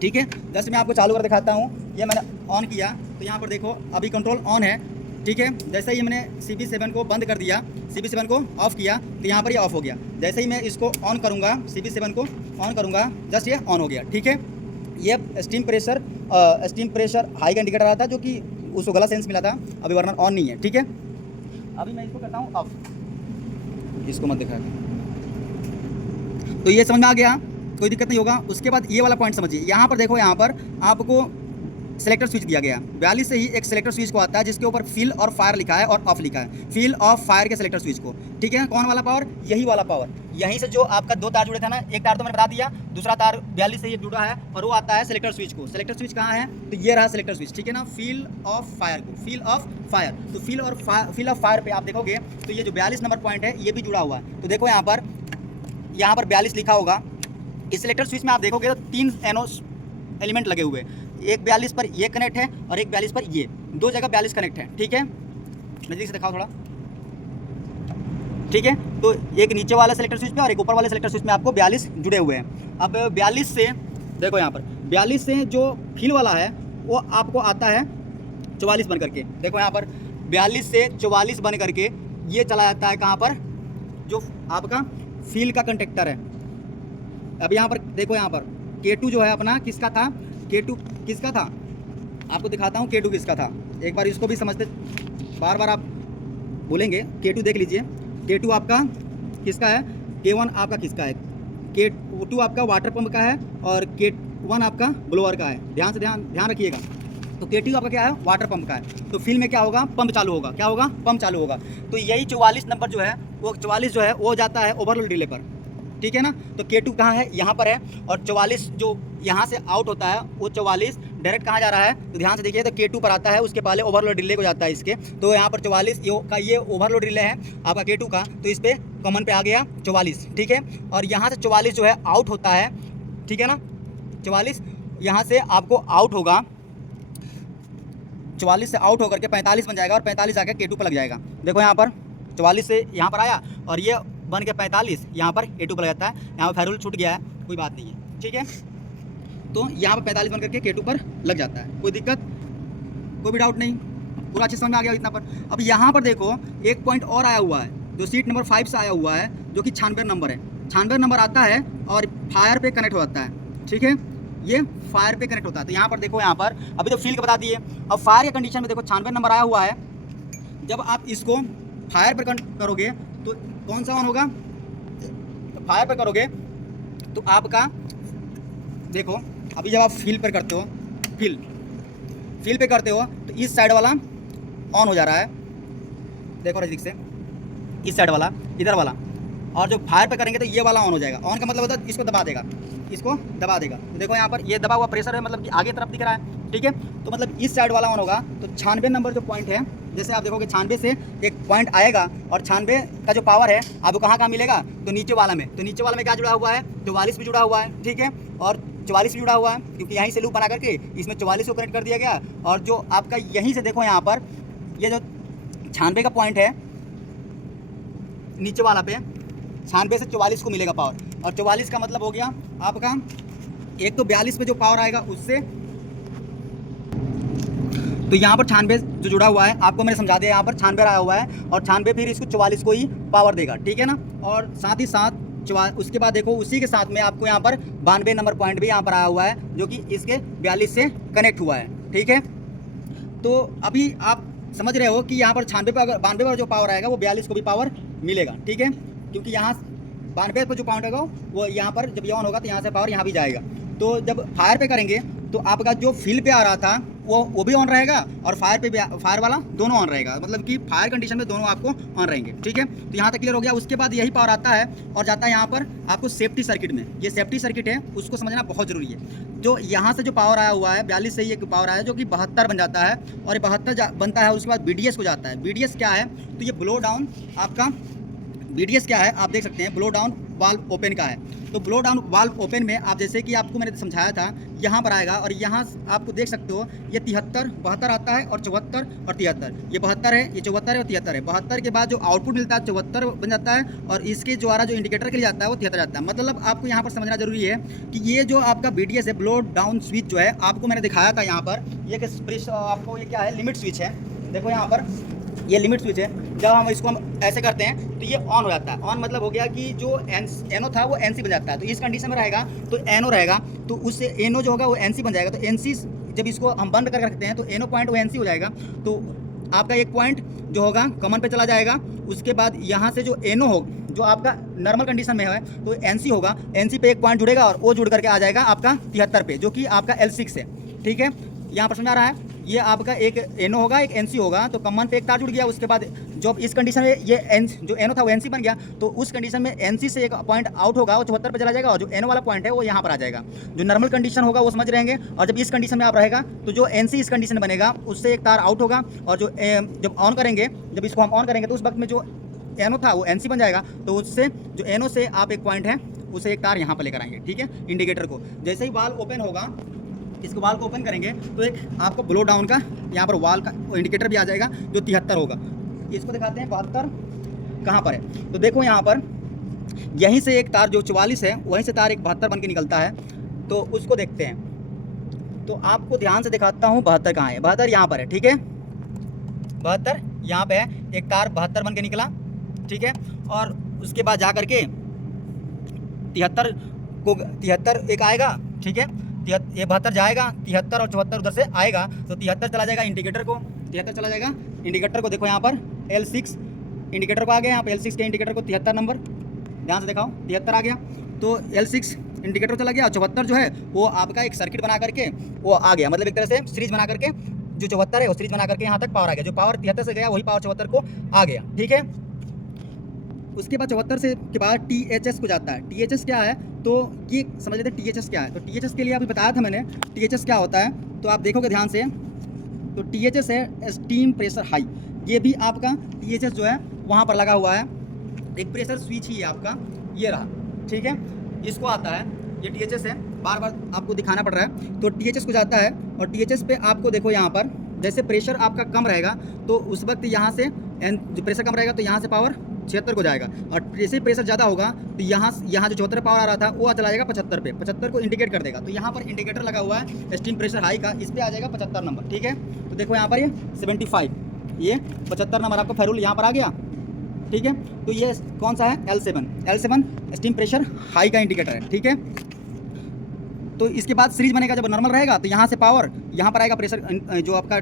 ठीक है। जैसे मैं आपको चालू कर दिखाता हूँ, ये मैंने ऑन किया तो यहाँ पर देखो अभी कंट्रोल ऑन है, ठीक है। जैसे ही मैंने CB7 को बंद कर दिया, CB7 को ऑफ़ किया तो यहाँ पर ये ऑफ हो गया। जैसे ही मैं इसको ऑन करूँगा, CB7 को ऑन करूँगा, जस्ट ये ऑन हो गया, ठीक है। ये स्टीम प्रेशर हाई का इंडिकेटर आता है, जो कि उसको गलत सेंस मिला था, अभी वरना ऑन नहीं है, ठीक है। अभी मैं इसको करता हूँ ऑफ, इसको मत दिखा। तो ये समझ में आ गया, कोई दिक्कत नहीं होगा। उसके बाद ये वाला पॉइंट समझिए, यहाँ पर देखो, यहाँ पर आपको सेलेक्टर स्विच दिया गया। 42 से ही एक सेलेक्टर स्विच को आता है जिसके ऊपर फिल और फायर लिखा है और ऑफ लिखा है, फिल ऑफ फायर के सेलेक्टर स्विच को, ठीक है। कौन वाला पावर, यही वाला पावर। यहीं से जो आपका 2 तार जुड़े थे ना, एक तार तो मैंने बता दिया, दूसरा तार 42 से ही जुड़ा है और वो आता है सेलेक्टर स्विच को। सेलेक्टर स्विच कहाँ है, तो ये रहा सेलेक्टर स्विच, ठीक है ना। फिल ऑफ फायर को, फिल ऑफ फायर, तो फिल ऑफ फायर पे आप देखोगे तो ये जो 42 नंबर पॉइंट है ये भी जुड़ा हुआ है। तो देखो यहाँ पर 42 लिखा होगा। इस सेलेक्टर स्विच में आप देखोगे तो 3 एनो एलिमेंट लगे हुए हैं, एक 42 पर ये कनेक्ट है और एक 42 पर ये, 2 जगह 42 कनेक्ट है, ठीक है। नजदीक से दिखाओ थोड़ा, ठीक है। तो एक नीचे वाले सेलेक्टर स्विच पे और एक ऊपर वाले सेलेक्टर स्विच में आपको 42 जुड़े हुए हैं। अब 42 से देखो, यहाँ पर 42 से जो फिल वाला है वो आपको आता है 44 बन करके। देखो यहाँ पर 42 से 44 बन करके ये चला जाता है कहाँ पर, जो आपका फिल का कंडक्टर है। अब यहाँ पर देखो, यहाँ पर K2 जो है अपना किसका था, K2 किसका था, आपको दिखाता हूँ K2 किसका था। एक बार इसको भी समझते, बार बार आप बोलेंगे। K2 देख लीजिए, K2 आपका किसका है, K1 आपका किसका है, K2 आपका वाटर पंप का है और K1 आपका ब्लोअर का है। ध्यान रखिएगा। तो K2 आपका क्या है, वाटर पंप का है। तो फिल में क्या होगा, पंप चालू होगा, क्या होगा, पंप चालू होगा। तो यही 44 नंबर जो है, वो 44 जो है वो जाता है ओवरलोड रिले पर, ठीक है ना। तो K2 कहाँ है, यहाँ पर है, और 44 जो यहाँ से आउट होता है वो 44 डायरेक्ट कहाँ जा रहा है, तो ध्यान से देखिए, तो K2 पर आता है, उसके पहले ओवरलोड रिले को जाता है इसके। तो यहाँ पर 44 का ये ओवरलोड रिले है आपका K2 का, तो इस पर कॉमन पे आ गया 44, ठीक है। और यहाँ से 44 जो है आउट होता है, ठीक है ना। 44 यहाँ से आपको आउट होगा, 44 से आउट होकर के 45 बन जाएगा और 45 आके K2 पर लग जाएगा। देखो यहाँ पर 44 से यहाँ पर आया और ये बन के 45 यहाँ पर K2 पर लग जाता है। यहाँ पर फेरुल छूट गया है, कोई बात नहीं है, ठीक है। तो यहाँ पर 45 बन करके K2 पर लग जाता है, कोई दिक्कत, कोई भी डाउट नहीं, पूरा अच्छे समझ में आ गया इतना पर। अब यहाँ पर देखो एक पॉइंट और आया हुआ है, जो सीट नंबर 5 से आया हुआ है, जो कि 96 नंबर है। 96 नंबर आता है और फायर पे कनेक्ट हो जाता है, ठीक है। ये फायर पे कनेक्ट होता है। तो यहाँ पर देखो, यहाँ पर अभी तो फील्ड बता दिए, अब फायर के कंडीशन में देखो 96 नंबर आया हुआ है। जब आप इसको फायर पर कनेक्ट करोगे तो कौन सा ऑन होगा, फायर पर करोगे तो आपका देखो, अभी जब आप फील पर करते हो, फील पे करते हो तो इस साइड वाला ऑन हो जा रहा है, देखो नज़दीक से, इस साइड वाला, इधर वाला। और जो फायर पे करेंगे तो ये वाला ऑन हो जाएगा। ऑन का मतलब होता है इसको दबा देगा, इसको दबा देगा। तो देखो यहाँ पर ये दबा हुआ प्रेशर है, मतलब कि आगे तरफ दिख रहा है, ठीक है। तो मतलब इस साइड वाला ऑन होगा। तो 96 नंबर जो पॉइंट है, जैसे आप देखोगे 96 से एक पॉइंट आएगा और 96 का जो पावर है आपको कहाँ मिलेगा, तो नीचे वाला में। तो नीचे वाला में क्या जुड़ा हुआ है, 44 भी जुड़ा हुआ है, ठीक है। और 44 भी जुड़ा हुआ है, क्योंकि यहीं से लूप बना करके इसमें 44 को कनेक्ट कर दिया गया। और जो आपका यहीं से देखो, यहाँ पर ये जो 96 का पॉइंट है नीचे वाला पे, 96 से 44 को मिलेगा पावर। और 44 का मतलब हो गया आपका, एक तो 42 पे जो पावर आएगा उससे, तो यहाँ पर 96 जो जुड़ा हुआ है आपको मैंने समझा दिया, यहाँ पर 96 आया हुआ है और 96 फिर इसको 44 को ही पावर देगा, ठीक है ना। और साथ ही साथ उसके बाद देखो उसी के साथ में आपको यहाँ पर 92 नंबर पॉइंट भी यहाँ पर आया हुआ है, जो कि इसके 42 से कनेक्ट हुआ है, ठीक है। तो अभी आप समझ रहे हो कि यहाँ पर 96 पर, अगर 92 पर जो पावर आएगा वो 42 को भी पावर मिलेगा, ठीक है। क्योंकि यहाँ 92 पर जो पॉइंट होगा वो यहाँ पर जब ये ऑन होगा तो यहाँ से पावर यहाँ भी जाएगा। तो जब फायर पे करेंगे तो आपका जो फील पे आ रहा था वो भी ऑन रहेगा और फायर पे भी, फायर वाला दोनों ऑन रहेगा, मतलब कि फायर कंडीशन में दोनों आपको ऑन रहेंगे। ठीक है, तो यहाँ तक क्लियर हो गया। उसके बाद यही पावर आता है और जाता है यहाँ पर आपको सेफ्टी सर्किट में। ये सेफ्टी सर्किट है, उसको समझना बहुत ज़रूरी है। जो यहाँ से जो पावर आया हुआ है 42 से ये पावर आया जो कि 72 बन जाता है और 72 बनता है, उसके बाद BDS को जाता है। BDS क्या है, तो ये ब्लो डाउन आपका BDS क्या है आप देख सकते हैं, ब्लो डाउन वाल्व ओपन का है। तो ब्लो डाउन वाल्व ओपन में आप जैसे कि आपको मैंने समझाया था यहाँ पर आएगा और यहाँ आपको देख सकते हो ये 73 72 आता है और 74 और 73। ये 72 है, ये 74 है और 73 है। 72 के बाद जो आउटपुट मिलता है 74 बन जाता है और इसके द्वारा जो इंडिकेटर के लिए जाता है वो 73 जाता है। मतलब आपको यहाँ पर समझना जरूरी है कि ये जो आपका BDS है ब्लो डाउन स्विच जो है आपको मैंने दिखाया था यहाँ पर, ये आपको ये क्या है, लिमिट स्विच है। देखो यहाँ पर ये लिमिट स्विच है। जब हम इसको हम ऐसे करते हैं तो ये ऑन हो जाता है। ऑन मतलब हो गया कि जो NO था वो NC बन जाता है। तो इस कंडीशन में रहेगा तो NO रहेगा, तो उससे NO जो होगा वो NC बन जाएगा। तो NC जब इसको हम बंद कर रखते हैं तो NO पॉइंट वो NC हो जाएगा। तो आपका एक पॉइंट जो होगा कॉमन पे चला जाएगा। उसके बाद यहाँ से जो NO हो जो आपका नॉर्मल कंडीशन में है तो NC होगा, NC पे एक पॉइंट जुड़ेगा और वो जुड़ करके आ जाएगा आपका 73 पे जो कि आपका L6 है। ठीक है, यहाँ पर समझ आ रहा है। ये आपका एक NO होगा एक NC होगा, तो कॉमन पे एक तार जुड़ गया। उसके बाद जब इस कंडीशन में ये जो NO था वो NC बन गया, तो उस कंडीशन में NC से एक पॉइंट आउट होगा वो 74 पे चला जाएगा और जो NO वाला पॉइंट है वो यहाँ पर आ जाएगा। जो नॉर्मल कंडीशन होगा वो समझ रहेंगे। और जब इस कंडीशन में आप रहेगा तो जो NC इस कंडीशन में बनेगा उससे एक तार आउट होगा और जो जब ऑन करेंगे, जब इसको हम ऑन करेंगे तो उस वक्त में जो NO था वो NC बन जाएगा। तो उससे जो NO से आप एक पॉइंट है उसे एक तार यहाँ पर लेकर आएंगे। ठीक है, इंडिकेटर को जैसे ही वाल्व ओपन होगा, इसको वाल को ओपन करेंगे तो एक आपको ब्लो डाउन का यहाँ पर वाल का इंडिकेटर भी आ जाएगा जो 73 होगा। इसको दिखाते हैं 72 कहाँ पर है। तो देखो यहाँ पर यहीं से एक तार जो 44 है वहीं से तार एक 72 बन के निकलता है, तो उसको देखते हैं। तो आपको ध्यान से दिखाता हूँ 72 कहाँ है। 72 यहाँ पर है। ठीक है, 72 यहाँ पे है, एक तार 72 बन के निकला। ठीक है, और उसके बाद जा करके 73 एक आएगा। ठीक है, ये 72 जाएगा, 73 और 74 उधर से आएगा तो 73 चला जाएगा इंडिकेटर को। 73 चला जाएगा इंडिकेटर को। देखो यहाँ पर L6 इंडिकेटर को आ गया। यहाँ पर L6 के इंडिकेटर को 73 नंबर ध्यान से दिखाओ, 73 आ गया। तो L6 इंडिकेटर चला गया। 74 जो है वो आपका एक सर्किट बना करके वो आ गया, मतलब एक तरह से सीरीज बना करके जो 74 है वो सीरीज बना करके यहाँ तक पावर आ गया। जो पावर 73 से गया वही पावर 74 को आ गया। ठीक है, उसके बाद 74 से के बाद THS को जाता है। THS क्या है, तो ये समझ लेते हैं THS क्या है। तो THS के लिए अभी बताया था मैंने THS क्या होता है, तो आप देखोगे ध्यान से। तो THS है स्टीम प्रेशर हाई। ये भी आपका THS जो है वहाँ पर लगा हुआ है, एक प्रेशर स्विच ही है आपका, ये रहा। ठीक है, इसको आता है, ये THS है, बार बार आपको दिखाना पड़ रहा है। तो THS को जाता है और THS पे आपको देखो यहाँ पर जैसे प्रेशर आपका कम रहेगा तो उस वक्त यहाँ से जो प्रेशर कम रहेगा तो यहाँ से पावर 76 को जाएगा, और जैसे प्रेशर ज़्यादा होगा तो यहाँ जो 74 पावर आ रहा था वो चला जाएगा 75 पे। 75 को इंडिकेट कर देगा। तो यहाँ पर इंडिकेटर लगा हुआ है स्टीम प्रेशर हाई का, इस पर आ जाएगा 75 नंबर। ठीक है, तो देखो यहाँ पर ये 75, ये 75 नंबर आपका फेरुल यहाँ पर आ गया। ठीक है, तो ये कौन सा है, L7 स्टीम प्रेशर हाई का इंडिकेटर है। ठीक है, तो इसके बाद सीरीज बनेगा। जब नॉर्मल रहेगा तो यहाँ से पावर यहाँ पर आएगा, प्रेशर जो आपका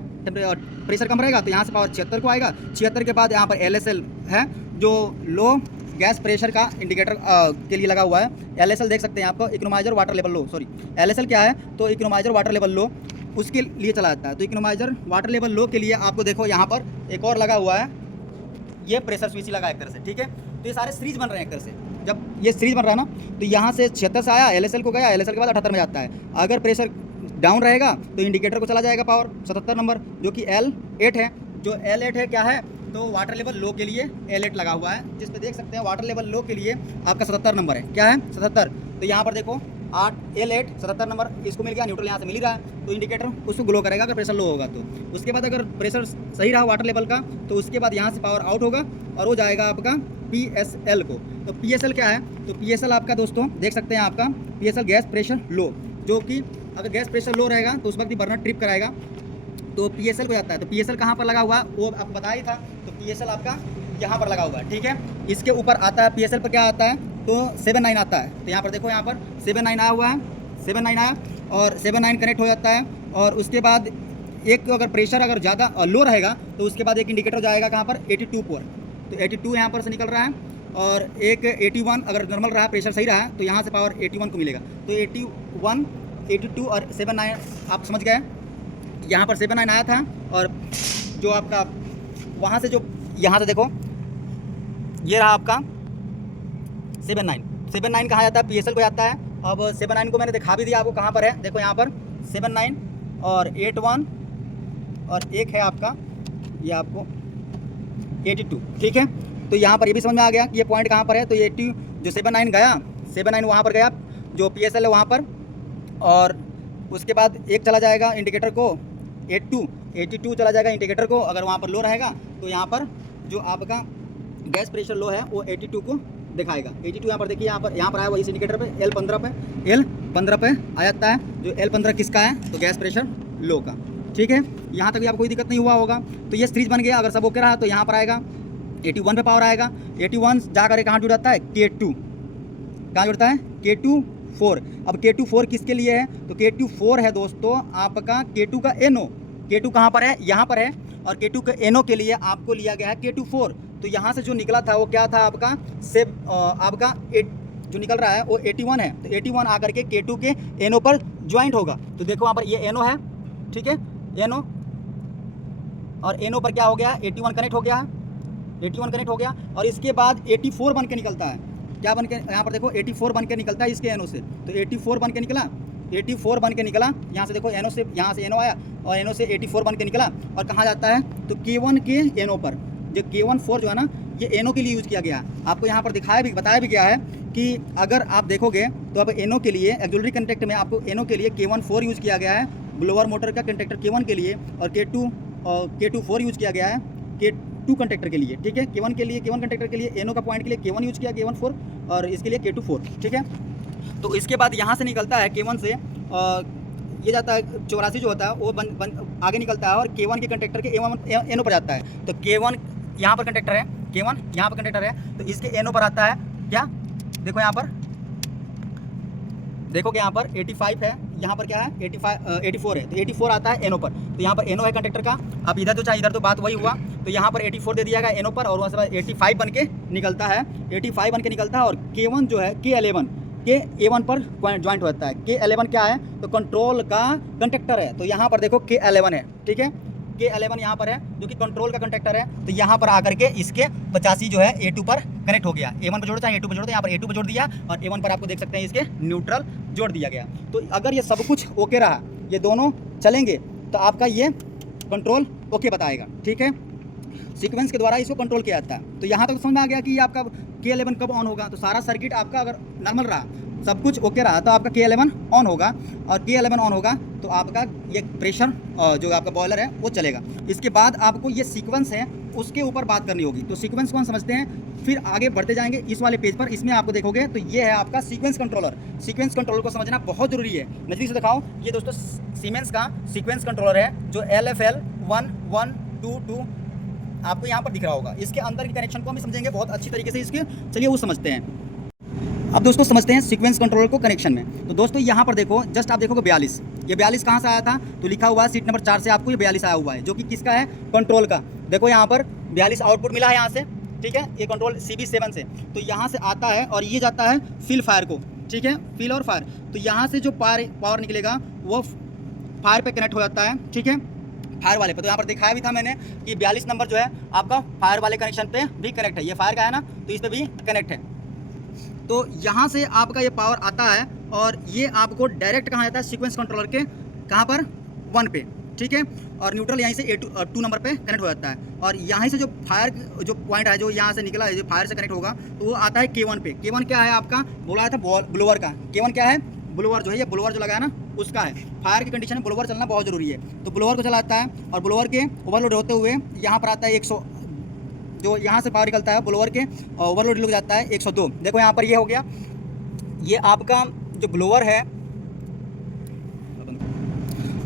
प्रेशर कम रहेगा तो यहाँ से पावर 76 को आएगा। 76 के बाद यहाँ पर LSL है जो लो गैस प्रेशर का इंडिकेटर के लिए लगा हुआ है। LSL देख सकते हैं आपको, economiser water level low, sorry LSL क्या है, तो इकोनोमाइजर वाटर लेवल लो उसके लिए चला जाता है। तो इकोनोमाइजर वाटर लेवल लो के लिए आपको देखो यहाँ पर एक और लगा हुआ है, ये प्रेशर स्विच लगा एक तरह से। ठीक है, तो ये सारे सीरीज बन रहे हैं एक तरह से। जब ये सीरीज बन रहा है ना तो यहाँ से 76 से आया, LSL को गया, LSL के बाद 78 में जाता है। अगर प्रेशर डाउन रहेगा तो इंडिकेटर को चला जाएगा पावर 77 नंबर जो कि L8 है। जो L8 है क्या है, तो वाटर लेवल लो के लिए L8 लगा हुआ है, जिस पे देख सकते हैं वाटर लेवल लो के लिए आपका 77 नंबर है। क्या है, 77। तो यहाँ पर देखो 8L8 77 नंबर इसको मिल गया, न्यूट्रल यहाँ से मिल ही रहा है, तो इंडिकेटर उसको ग्लो करेगा अगर प्रेशर लो होगा तो। उसके बाद अगर प्रेशर सही रहा वाटर लेवल का तो उसके बाद यहाँ से पावर आउट होगा और वो जाएगा आपका PSL को। तो PSL क्या है, तो PSL आपका दोस्तों देख सकते हैं आपका PSL गैस प्रेशर लो, जो कि अगर गैस प्रेशर लो रहेगा तो उस वक्त ही बर्नर ट्रिप कराएगा, तो PSL को जाता है। तो PSL कहाँ पर लगा हुआ है वो आपको बताया ही था, तो PSL आपका यहाँ पर लगा हुआ है। ठीक है, इसके ऊपर आता है PSL पर क्या आता है, तो 79 आता है। तो यहाँ पर देखो, यहाँ पर 79 आया हुआ है, 79 आया और 79 कनेक्ट हो जाता है। और उसके बाद एक अगर प्रेशर अगर ज़्यादा लो रहेगा तो उसके बाद एक इंडिकेटर जाएगा कहाँ पर 82 पर, तो 82 यहाँ पर से निकल रहा है। और एक 81 अगर नॉर्मल रहा, प्रेशर सही रहा तो यहाँ से पावर 81 को मिलेगा। तो 81 82 और 79 आप समझ गए। यहाँ पर 79 आया था और जो आपका वहाँ से जो यहाँ से देखो ये रहा आपका 79 कहाँ जाता है, PSL को जाता है। अब 79 को मैंने दिखा भी दिया आपको कहाँ पर है, देखो यहाँ पर 79 और 81 और एक है आपका ये आपको 82, ठीक है। तो यहाँ पर ये भी समझ में आ गया कि ये पॉइंट कहाँ पर है। तो ये 80 जो 79 गया, 79 वहाँ पर गया जो PSL है वहाँ पर, और उसके बाद एक चला जाएगा इंडिकेटर को 82 चला जाएगा इंडिकेटर को। अगर वहाँ पर लो रहेगा तो यहाँ पर जो आपका गैस प्रेशर लो है वो 82 को दिखाएगा। 82 यहाँ पर देखिए, यहाँ पर आया हुआ इस इंडिकेटर पे L15 पे आ जाता है। जो L15 किसका है, तो गैस प्रेशर लो का, ठीक है। यहाँ तक भी आपको कोई दिक्कत नहीं हुआ होगा। तो ये सीरीज बन गया। अगर सब ओके रहा तो यहाँ पर आएगा 81 पे पावर आएगा। 81 जाकर कहाँ जुड़ जाता है, K2 कहाँ जुड़ता है, K2-4। अब K2-4 किसके लिए है, तो K2-4 है दोस्तों आपका K2 का NO। K2 कहाँ पर है, यहाँ पर है, और K2 के NO के लिए आपको लिया गया है K2-4। तो यहाँ से जो निकला था वो क्या था आपका आपका जो निकल रहा है वो 81 है। तो 81 आकर के K2 के NO पर ज्वाइंट होगा। तो देखो वहाँ पर ये NO है, ठीक है, NO, और NO पर क्या हो गया, 81 कनेक्ट हो गया, 81 कनेक्ट हो गया। और इसके बाद 84 बन के निकलता है, क्या बन के, यहाँ पर देखो 84 बन के निकलता है इसके NO से। तो 84 बन के निकला, 84 बन के निकला, यहाँ से देखो NO से, यहाँ से NO आया और NO से 84 बन के निकला। और कहाँ जाता है, तो K1 के NO पर। जो K14 जो है ना, ये NO के लिए यूज़ किया गया। आपको यहाँ पर बताया भी गया है कि अगर आप देखोगे तो अब NO के लिए एक्सिलरी कंटेक्ट में आपको NO के लिए K14 यूज़ किया गया है ब्लोअर मोटर का कंटेक्टर K1 के लिए, और K24 यूज़ किया गया है K2 कंटेक्टर के लिए, ठीक है। K1 के लिए, K1 कंटेक्टर के लिए NO का पॉइंट के लिए K1 यूज़ किया, K14, और इसके लिए K24, ठीक है। तो इसके बाद यहाँ से निकलता है K1 से ये जाता है 84 जो होता है वो आगे निकलता है, और K1 के कंटेक्टर के NO पर जाता है। तो K1 यहाँ पर कंटेक्टर है, K1 यहाँ पर कंटेक्टर है, तो इसके NO पर आता है क्या, देखो यहाँ पर देखो कि यहाँ पर 85 है, यहाँ पर क्या है 84 है, तो 84 आता है NO पर। तो यहाँ पर NO है कंडक्टर का। अब इधर तो चाहे इधर तो बात वही हुआ, तो यहाँ पर 84 दे दिया गया NO पर, और वहाँ से 85 बन के निकलता है, 85 बन के निकलता है। और K1 जो है K11 के A1 पर ज्वाइंट होता है। K11 क्या है, तो कंट्रोल का कंडक्टर है। तो यहाँ पर देखो K11 है, ठीक है, K11 यहाँ पर है जो कि कंट्रोल का कंडक्टर है। तो यहाँ पर आकर के इसके 85 जो है A2 पर कनेक्ट हो गया। A1 पर जोड़ता है, A2 पर जोड़ता है, यहाँ पर A2 पर जोड़ दिया, और A1 पर आपको देख सकते हैं इसके न्यूट्रल जोड़ दिया गया। तो अगर ये सब कुछ ओके रहा, ये दोनों चलेंगे, तो आपका ये कंट्रोल ओके बताएगा, ठीक है। सीक्वेंस के द्वारा इसको कंट्रोल किया जाता है। तो यहाँ तक समझ में आ गया कि आपका K11 कब ऑन होगा। तो सारा सर्किट आपका अगर नॉर्मल रहा, सब कुछ ओके रहा, तो आपका K11 ऑन होगा, और K11 ऑन होगा तो आपका ये प्रेशर जो आपका बॉयलर है वो चलेगा। इसके बाद आपको ये सीक्वेंस है उसके ऊपर बात करनी होगी। तो सीक्वेंस को हम समझते हैं, फिर आगे बढ़ते जाएंगे इस वाले पेज पर। इसमें आपको देखोगे तो ये है आपका सीक्वेंस कंट्रोलर। सीक्वेंस कंट्रोलर को समझना बहुत जरूरी है। नजदीक से दिखाओ, ये दोस्तों सीमेंस का सीक्वेंस कंट्रोलर है जो LFL 1122 आपको यहाँ पर दिख रहा होगा। इसके अंदर के कनेक्शन को हम समझेंगे बहुत अच्छी तरीके से इसके। चलिए वो समझते हैं। अब दोस्तों समझते हैं सीक्वेंस कंट्रोलर को कनेक्शन में। तो दोस्तों यहाँ पर देखो, जस्ट आप देखोगे 42, ये 42 कहाँ से आया था, तो लिखा हुआ है सीट नंबर 4 से आपको ये 42 आया हुआ है, जो कि किसका है, कंट्रोल का। देखो यहाँ पर 42 आउटपुट मिला है यहाँ से, ठीक है, ये कंट्रोल CB7 से। तो यहाँ से आता है और ये जाता है फिल फायर को, ठीक है, फिल और फायर। तो यहाँ से जो पावर निकलेगा वो फायर पे कनेक्ट हो जाता है, ठीक है, फायर वाले पे। तो यहाँ पर दिखाया भी था मैंने कि 42 नंबर जो है आपका फायर वाले कनेक्शन पे भी कनेक्ट है। ये फायर का है ना, तो इस पर भी कनेक्ट है। तो यहाँ से आपका ये पावर आता है और ये आपको डायरेक्ट कहाँ जाता है, सीक्वेंस कंट्रोलर के कहाँ पर, 1 पे, ठीक है। और न्यूट्रल यहीं से 2 नंबर पे कनेक्ट हो जाता है। और यहाँ से जो फायर जो पॉइंट है जो यहाँ से निकला है, जो फायर से कनेक्ट होगा, तो वो आता है K1 पे। K1 क्या है आपका, बोला था ब्लोअर का। K1 क्या है, ब्लोअर जो है, ये ब्लोअर जो लगा है ना उसका है। फायर की कंडीशन में ब्लोअर चलना बहुत ज़रूरी है। तो ब्लोअर को चलाता है, और ब्लोअर के ओवरलोड होते हुए यहाँ पर आता है 100, जो यहाँ से पावर निकलता है ब्लोअर के ओवरलोड लग जाता है 102। देखो यहाँ पर ये हो गया, ये आपका जो ब्लोअर है,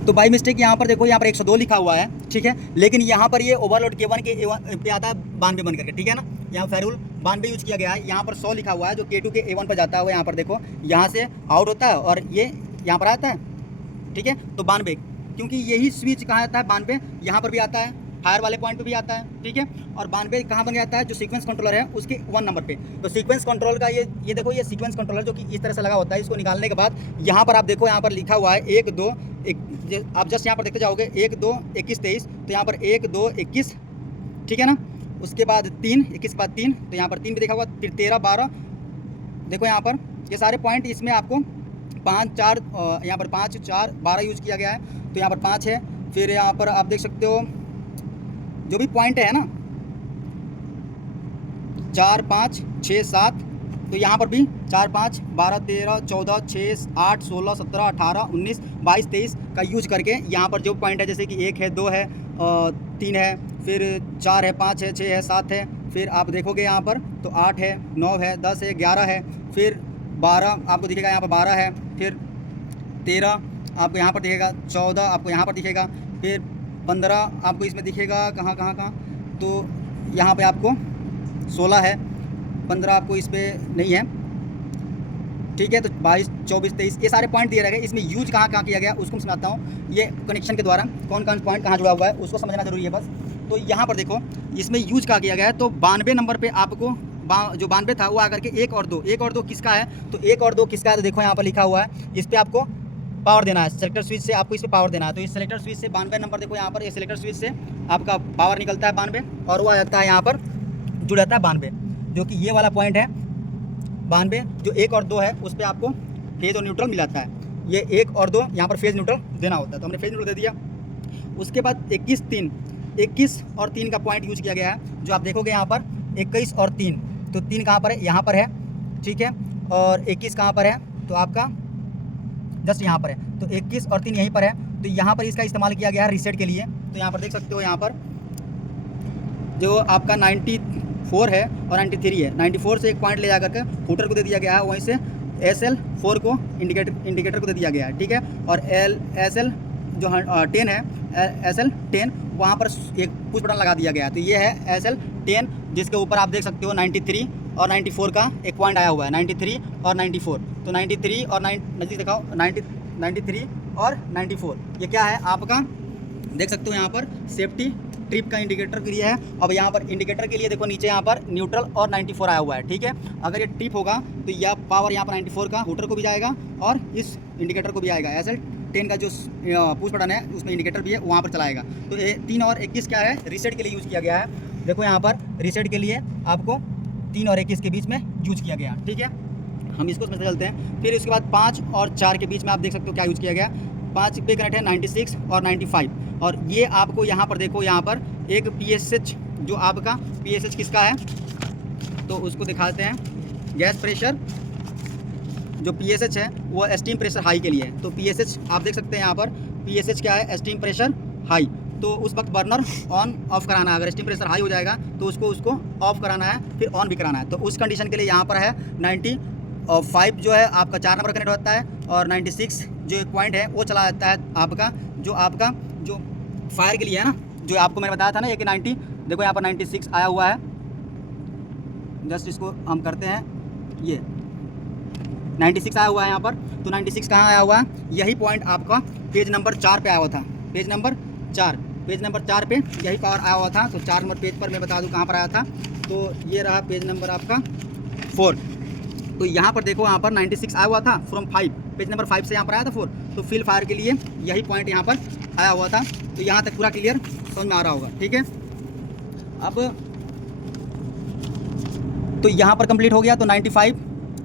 तो बाई मिस्टेक यहाँ पर देखो, यहाँ पर 102 लिखा हुआ है, ठीक है, लेकिन यहाँ पर ये ओवरलोड K1 के पे आता है 92 बन करके, ठीक है ना। यहाँ फेरूल 92 यूज किया गया है। यहाँ पर 100 लिखा हुआ है जो K2 के A1 पर जाता है। यहाँ पर देखो, यहाँ से आउट होता है और ये यहाँ पर आता है, ठीक है। तो 92, क्योंकि यही स्विच कहाँ आता है, 92 यहाँ पर भी आता है, फायर वाले पॉइंट पे भी आता है, ठीक है। और 92 कहाँ बन जाता है, जो सीक्वेंस कंट्रोलर है उसके 1 नंबर पे। तो सीक्वेंस कंट्रोल का ये देखो, ये सीक्वेंस कंट्रोलर जो कि इस तरह से लगा होता है, इसको निकालने के बाद यहाँ पर आप देखो, यहाँ पर लिखा हुआ है 1 2 1, आप जस्ट यहाँ पर देखते जाओगे 1 2 21 23, तो यहाँ पर 1 2 21, ठीक है ना। उसके बाद 3 21 के बाद 3, तो यहाँ पर 3 भी देखा हुआ, फिर 13 12, देखो यहाँ पर ये सारे पॉइंट, इसमें आपको 5 4 यहाँ पर 5 4 12 यूज़ किया गया है, तो यहाँ पर 5 है। फिर यहाँ पर आप देख सकते हो जो भी पॉइंट है ना 4 5 6 7, तो यहाँ पर भी 4 5 12 13 14 6 8 16 17 18 19 22 23 का यूज करके यहाँ पर जो पॉइंट है, जैसे कि 1 है 2 है 3 है, फिर 4 है 5 है 6 है 7 है, फिर आप देखोगे यहाँ पर तो 8 है 9 है 10 है 11 है, फिर 12 आपको दिखेगा यहाँ पर 12 है, फिर 13 आपको यहाँ पर दिखेगा, 14 आपको यहाँ पर दिखेगा, फिर 15 आपको इसमें दिखेगा, कहाँ, तो यहाँ पे आपको 16 है, 15 आपको इस पर नहीं है, ठीक है। तो 22 24 23 ये सारे पॉइंट दिए रहेंगे। इसमें यूज कहाँ किया गया उसको मैं समझाता हूँ। ये कनेक्शन के द्वारा कौन कौन पॉइंट कहाँ जुड़ा हुआ है उसको समझना जरूरी है बस। तो यहाँ पर देखो इसमें यूज कहाँ किया गया है, तो 92 नंबर पे आपको जो 92 था वो आकर के 1 और 2 किसका है, तो 1 और 2 किसका है, तो देखो यहाँ पर लिखा हुआ है, इस पर आपको पावर देना है, सेलेक्टर स्विच से आपको इस पर पावर देना है। तो इस सेलेक्टर स्विच से 92 नंबर देखो यहाँ पर, ये सेलेक्टर स्विच से आपका पावर निकलता है 92 और वो आ जाता है यहाँ पर जुड़ जाता है 92, जो कि ये वाला पॉइंट है 92, जो 1 और 2 है उस पर आपको फेज और न्यूट्रल मिलाता है। ये 1 और 2 यहाँ पर फेज न्यूट्रल देना होता है, तो हमने फेज न्यूट्रल दे दिया। उसके बाद 21 और 3 का पॉइंट यूज किया गया है, जो आप देखोगे यहाँ पर 21 और 3, तो 3 कहाँ पर है, यहाँ पर है, ठीक है, और 21 कहाँ पर है, तो आपका जस्ट यहाँ पर है, तो 21 और 3 यहीं पर है। तो यहाँ पर इसका इस्तेमाल किया गया है रीसेट के लिए। तो यहाँ पर देख सकते हो, यहाँ पर जो आपका 94 है और 93 है, 94 से एक पॉइंट ले जाकर के फूटर को दे दिया गया है, वहीं से SL4 को इंडिकेटर को दे दिया गया है, ठीक है। और SL जो 10 है, SL10 वहाँ पर एक पुश बटन लगा दिया गया है। तो ये है SL10, जिसके ऊपर आप देख सकते हो 93 और 94 का एक पॉइंट आया हुआ है, 93 और 94। तो 93 और नज़दीक दिखाओ, 93 और 94, ये क्या है आपका, देख सकते हो यहाँ पर सेफ्टी ट्रिप का इंडिकेटर के लिए है। अब यहाँ पर इंडिकेटर के लिए देखो नीचे यहाँ पर न्यूट्रल और 94 आया हुआ है, ठीक है। अगर ये ट्रिप होगा तो यह पावर यहाँ पर 94 का हूटर को भी जाएगा और इस इंडिकेटर को भी आएगा। SL10 का जो पुश बटन है उसमें इंडिकेटर भी है, वहाँ पर चलाएगा। तो 3 और 21 क्या है, रीसेट के लिए यूज़ किया गया है। देखो यहाँ पर रीसेट के लिए आपको 3 और 21 के बीच में यूज किया गया, ठीक है। हम इसको समझते चलते हैं। फिर उसके बाद 5 और 4 के बीच में आप देख सकते हो क्या यूज़ किया गया। 5 पे कनेक्ट है 96 और 95, और ये आपको यहाँ पर देखो, यहाँ पर एक PSH, जो आपका PSH किसका है, तो उसको दिखाते हैं। गैस प्रेशर जो PSH है वो स्टीम प्रेशर हाई के लिए है। तो PSH आप देख सकते हैं यहाँ पर, PSH क्या है, स्टीम प्रेशर हाई। तो उस वक्त बर्नर ऑन ऑफ कराना है, अगर स्टीम प्रेशर हाई हो जाएगा तो उसको ऑफ कराना है, फिर ऑन भी कराना है। तो उस कंडीशन के लिए यहाँ पर है 95 जो है आपका 4 नंबर कनेक्ट होता है, और 96 जो एक पॉइंट है वो चला जाता है आपका जो फायर के लिए है ना, जो आपको मैंने बताया था ना, ये कि 90, देखो यहाँ पर 96 आया हुआ है। जस्ट इसको हम करते हैं, ये 96 आया हुआ है यहाँ पर। तो 96 कहाँ आया हुआ है, यही पॉइंट आपका पेज नंबर 4 पे आया हुआ था। पेज नंबर 4 पे यही पावर आया हुआ था। तो 4 नंबर पेज पर मैं बता दूं कहाँ पर आया था, तो ये रहा पेज नंबर आपका 4। तो यहाँ पर देखो, यहाँ पर 96 आया हुआ था फ्रॉम 5, पेज नंबर 5 से यहाँ पर आया था 4। तो फील्ड फायर के लिए यही पॉइंट यहाँ पर आया हुआ था। तो यहाँ तक पूरा क्लियर समझ में आ रहा होगा, ठीक है। अब तो यहाँ पर कंप्लीट हो गया। तो 95,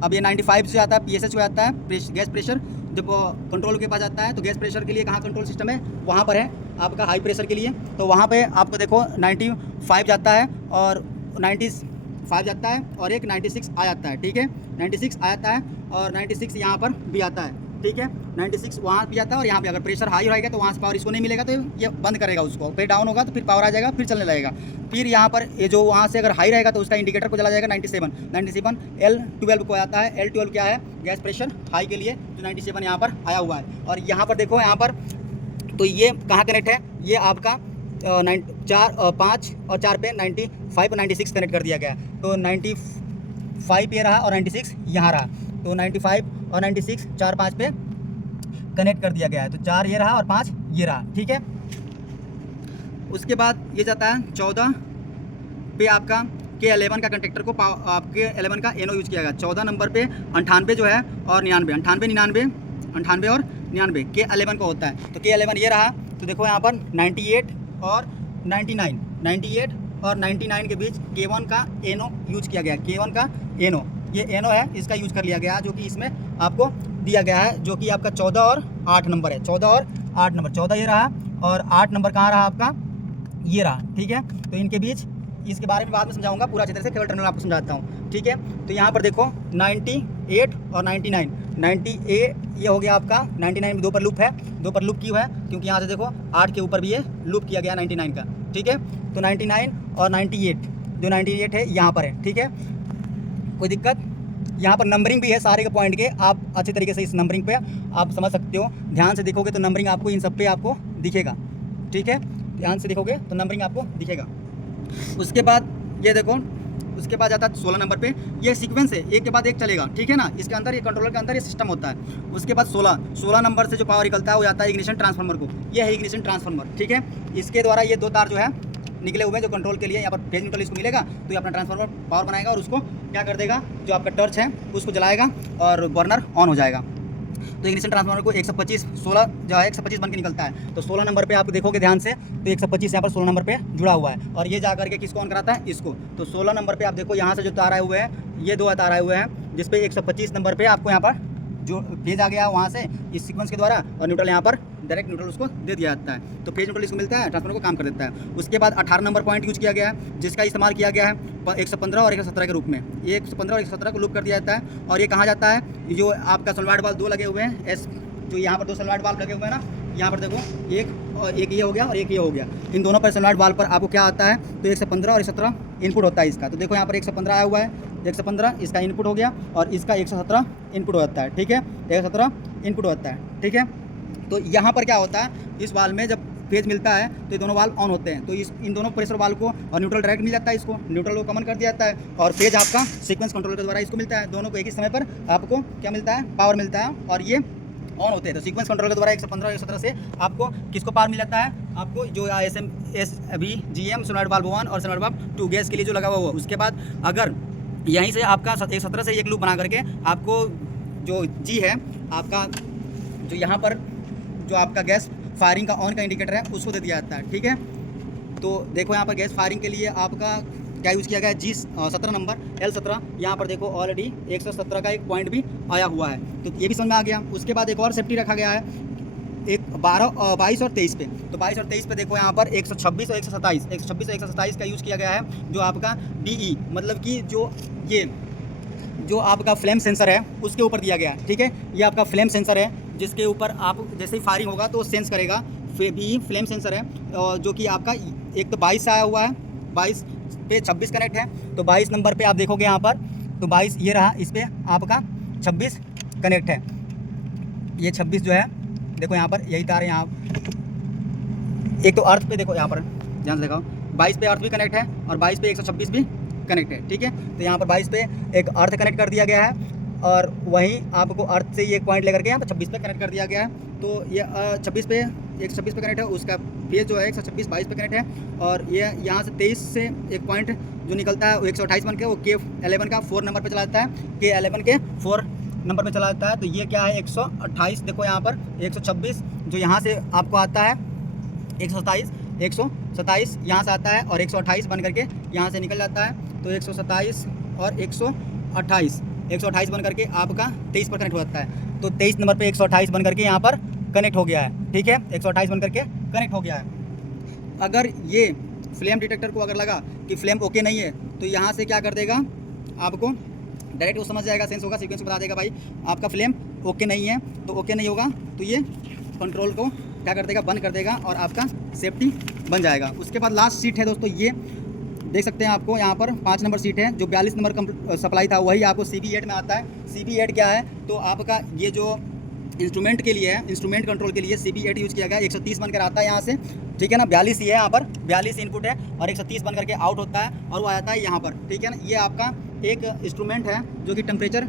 अब ये 95 से आता है PSH हो जाता है, गैस प्रेशर। जब कंट्रोल के पास जाता है तो गैस प्रेशर के लिए कहाँ कंट्रोल सिस्टम है, वहाँ पर है आपका हाई प्रेशर के लिए। तो वहाँ पे आपको देखो 95 जाता है और 95 जाता है और एक 96 आ जाता है, ठीक है। 96 आ जाता है और 96 यहाँ पर भी आता है, ठीक है। 96 वहाँ भी आता है और यहाँ पे अगर प्रेशर हाई रहेगा तो वहाँ से पावर इसको नहीं मिलेगा, तो ये बंद करेगा उसको। फिर डाउन होगा तो फिर पावर आ जाएगा, फिर चलने लगेगा। फिर यहाँ पर ये जो वहाँ से अगर हाई रहेगा तो उसका इंडिकेटर को चला जाएगा 97 L12 को आता है। L12 क्या है, गैस प्रेशर हाई के लिए, जो 97 यहाँ पर आया हुआ है। और यहाँ पर देखो, यहाँ पर तो ये कहाँ कनेक्ट है, ये आपका 5 और 4 पे 95 और 96 कनेक्ट कर दिया गया है। तो 95 ये रहा और 96 यहाँ रहा। तो 95 और 96 4 5 पे कनेक्ट कर दिया गया है। तो 4 ये रहा और 5 ये रहा, ठीक है। उसके बाद ये जाता है 14 पे आपका K11 का कंडक्टर को आपके 11 का एनो यूज़ किया गया। 14 नंबर पे 98 जो है और 99, 98 और 99 K11 का होता है। तो K11 ये रहा। तो देखो यहाँ पर 98 और 99 और 99 के बीच K1 का एनो यूज किया गया। K1 का एनो, ये एनो है, इसका यूज कर लिया गया जो कि इसमें आपको दिया गया है, जो कि आपका 14 और 8 नंबर है। 14 और 8 नंबर, 14 ये रहा और 8 नंबर कहाँ रहा आपका, ये रहा। ठीक है, तो इनके बीच इसके बारे में बाद में समझाऊंगा पूरा अच्छी तरह से, केवल टर्मिनल आपको समझाता हूँ। ठीक है, तो यहाँ पर देखो 98 और 99, 98 ये हो गया आपका, 99 में 2 पर लूप है, 2 पर लूप क्यों है, क्योंकि यहाँ से देखो 8 के ऊपर भी ये लूप किया गया 99 का। ठीक है, तो 99 और 98, जो 98 है यहाँ पर है। ठीक है, कोई दिक्कत, यहाँ पर नंबरिंग भी है सारे के पॉइंट के, आप अच्छे तरीके से इस नंबरिंग पे आप समझ सकते हो। ध्यान से देखोगे तो नंबरिंग आपको इन सब पे आपको दिखेगा। ठीक है, ध्यान से देखोगे तो नंबरिंग आपको दिखेगा। उसके बाद ये देखो, उसके बाद आता है 16 नंबर पे, ये सीक्वेंस है, एक के बाद एक चलेगा। ठीक है ना, इसके अंदर ये कंट्रोलर के अंदर ये सिस्टम होता है। उसके बाद 16 नंबर से जो पावर निकलता है वो जाता है इग्निशन ट्रांसफार्मर को, ये है इग्निशन ट्रांसफार्मर। ठीक है, इसके द्वारा ये 2 तार जो है निकले हुए हैं जो कंट्रोल के लिए, यहाँ पर फेज न्यूट्रल इसको मिलेगा तो ये अपना ट्रांसफार्मर पावर बनाएगा और उसको क्या कर देगा, जो आपका टर्च है उसको जलाएगा और बर्नर ऑन हो जाएगा। तो इग्निशन ट्रांसफार्मर को 125 16 जो है 125 बन के निकलता है। तो 16 नंबर पे आप देखोगे ध्यान से तो 125 यहाँ पर 16 नंबर पे जुड़ा हुआ है और ये जा करके किसको ऑन कराता है, इसको। तो 16 नंबर पे आप देखो यहाँ से जो तार आए हुए हैं, ये 2 तार आए हुए हैं जिसपे 125 नंबर पे आपको यहाँ पर जो फेज आ गया वहाँ से इस सीक्वेंस के द्वारा, और न्यूट्रल यहाँ पर डायरेक्ट न्यूट्रल उसको दे दिया जाता है। तो फेज न्यूट्रल इसको मिलता है, ट्रांसफार्मर को काम कर देता है। उसके बाद 18 नंबर पॉइंट यूज किया गया है जिसका इस्तेमाल किया गया है 115 और 117 के रूप में। ये 115 और 117 को लूप कर दिया जाता है और ये कहाँ जाता है, जो आपका सोलनॉइड वाल्व 2 लगे हुए हैं, एस जो यहाँ पर 2 सोलनॉइड वाल्व लगे हुए हैं ना, यहाँ पर देखो एक ये हो गया और एक ये हो गया, इन दोनों पर सोलनॉइड वाल्व पर आपको क्या आता है, तो 115 और 117 इनपुट होता है इसका। तो देखो यहाँ पर 115 आया हुआ है, 115 इसका इनपुट हो गया और इसका 117 इनपुट होता है। ठीक है, 117 इनपुट होता है। ठीक है, तो यहाँ पर क्या होता है, इस वाल्व में जब फेज मिलता है तो ये दोनों वाल्व ऑन होते हैं। तो इन दोनों प्रेशर वाल्व को और न्यूट्रल डायरेक्ट मिल जाता है, इसको न्यूट्रल को कॉमन कर दिया जाता है और फेज आपका सीक्वेंस कंट्रोलर के द्वारा इसको मिलता है। दोनों को एक ही समय पर आपको क्या मिलता है, पावर मिलता है और ये ऑन होते हैं। तो सीक्वेंस कंट्रोलर के द्वारा 115 और 117 से आपको किसको पावर मिल जाता है, आपको जो GM सोलनॉइड वाल्व 1 और सोलनॉइड वाल्व 2 गैस के लिए जो लगा हुआ है। उसके बाद अगर यहीं से आपका 117 से एक लूप बना करके आपको जो G है आपका, जो यहाँ पर जो आपका गैस फायरिंग का ऑन का इंडिकेटर है उसको दे दिया जाता है। ठीक है, तो देखो यहाँ पर गैस फायरिंग के लिए आपका क्या यूज़ किया गया है, G17 नंबर L17। यहाँ पर देखो ऑलरेडी 117 का एक पॉइंट भी आया हुआ है, तो ये भी समझ में आ गया। उसके बाद एक और सेफ्टी रखा गया है, एक 22 और 23 पे। तो 22 और 23 पे देखो यहाँ पर 126 और 127 का यूज़ किया गया है, जो आपका DE मतलब कि जो आपका फ्लेम सेंसर है उसके ऊपर दिया गया है। ठीक है, ये आपका फ्लेम सेंसर है जिसके ऊपर आप जैसे ही फायरिंग होगा तो वो सेंस करेगा। फ्लेम सेंसर है जो कि आपका एक तो 22 से आया हुआ है, 22 पे 26 कनेक्ट है। तो 22 नंबर पे आप देखोगे यहाँ पर तो 22 ये रहा, इस पर आपका 26 कनेक्ट है। ये 26 जो है देखो यहाँ पर यही तार है, यहाँ एक तो अर्थ पे देखो यहाँ पर ध्यान से दिखाओ, 22 पे अर्थ भी कनेक्ट है और 22 पे 126 भी कनेक्ट है। ठीक है, तो यहाँ पर 22 पे एक अर्थ कनेक्ट कर दिया गया है और वहीं आपको अर्थ से ये एक पॉइंट लेकर के यहाँ पर 26 पे कनेक्ट कर दिया गया है। तो ये 26 पे 126 पे कनेक्ट है, उसका फेज जो है 126 22 पे कनेक्ट है और ये यहाँ से 23 से एक पॉइंट जो निकलता है वो 128 बन के वो K11 का 4 नंबर पे चला जाता है, K11 के 4 नंबर पे चला जाता है। तो ये क्या है 128, देखो यहाँ पर 126 जो यहाँ से आपको आता है 127 यहाँ से आता है और 128 बन करके यहाँ से निकल जाता है। तो 127 और 128 बन करके आपका 23 पर कनेक्ट हो जाता है। तो 23 नंबर पे 128 बन करके यहाँ पर कनेक्ट हो गया है। ठीक है, 128 बन करके कनेक्ट हो गया है। अगर ये फ्लेम डिटेक्टर को अगर लगा कि फ्लेम ओके नहीं है तो यहाँ से क्या कर देगा, आपको डायरेक्ट वो समझ जाएगा, सेंस होगा, सीक्वेंस को बता देगा भाई आपका फ्लेम ओके नहीं है। तो ओके नहीं होगा तो ये कंट्रोल को क्या कर देगा, बंद कर देगा और आपका सेफ्टी बन जाएगा। उसके बाद लास्ट सीट है दोस्तों, ये देख सकते हैं आपको यहाँ पर 5 नंबर सीट है, जो 42 नंबर सप्लाई था वही आपको CB8 में आता है। CB8 क्या है, तो आपका ये जो इंस्ट्रूमेंट के लिए है, इंस्ट्रूमेंट कंट्रोल के लिए CB8 यूज़ किया गया। 130 बनकर आता है यहाँ से, ठीक है ना, 42 ही है यहाँ पर, 42 इनपुट है और 130 बन करके आउट होता है और वो आ जाता है यहाँ पर। ठीक है ना, ये आपका एक इंस्ट्रूमेंट है जो कि टेम्परेचर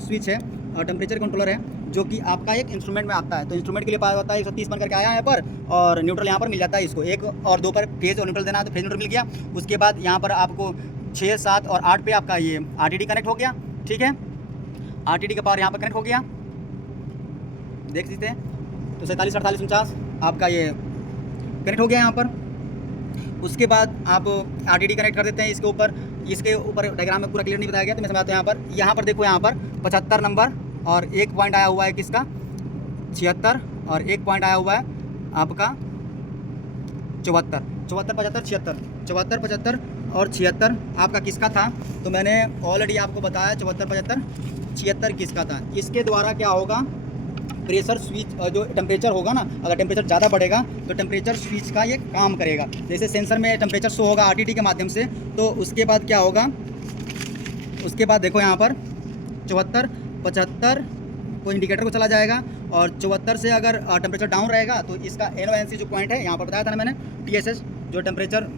स्विच है और टेम्परेचर कंट्रोलर है, जो कि आपका एक इंस्ट्रूमेंट में आता है। तो इंस्ट्रूमेंट के लिए पास होता है 130 बन करके आया यहाँ पर, और न्यूट्रल यहाँ पर मिल जाता है इसको। 1 और 2 पर फेज और न्यूट्रल देना है, तो फेज न्यूट्रल मिल गया। उसके बाद यहाँ पर आपको 6, 7 और 8 पे आपका ये RTD कनेक्ट हो गया, ठीक है। RTD का पावर यहाँ पर कनेक्ट हो गया, देख सकते हैं। तो 47, 48, 49 आपका ये कनेक्ट हो गया यहाँ पर। उसके बाद आप RTD कनेक्ट कर देते हैं इसके ऊपर। इसके ऊपर डायग्राम में पूरा क्लियर नहीं बताया गया, तो मैं समझाता हूँ। यहाँ पर देखो, यहाँ पर 75 नंबर और 1 पॉइंट आया हुआ है किसका, 76, और 1 पॉइंट आया हुआ है आपका 74, 75, 76, 74 और 76 आपका किसका था। तो मैंने ऑलरेडी आपको बताया 74, 75, 76 किसका था। इसके द्वारा क्या होगा, प्रेशर स्विच जो टेम्परेचर होगा ना, अगर टेम्परेचर ज़्यादा बढ़ेगा तो टेम्परेचर स्विच का ये काम करेगा। जैसे सेंसर में टेम्परेचर शो होगा RTD के माध्यम से, तो उसके बाद क्या होगा, उसके बाद देखो यहाँ पर 74, 75 को इंडिकेटर को चला जाएगा, और 74 से अगर टेम्परेचर डाउन रहेगा तो इसका NONC जो पॉइंट है, यहाँ पर बताया था ना मैंने, TSS जो टेम्परेचर,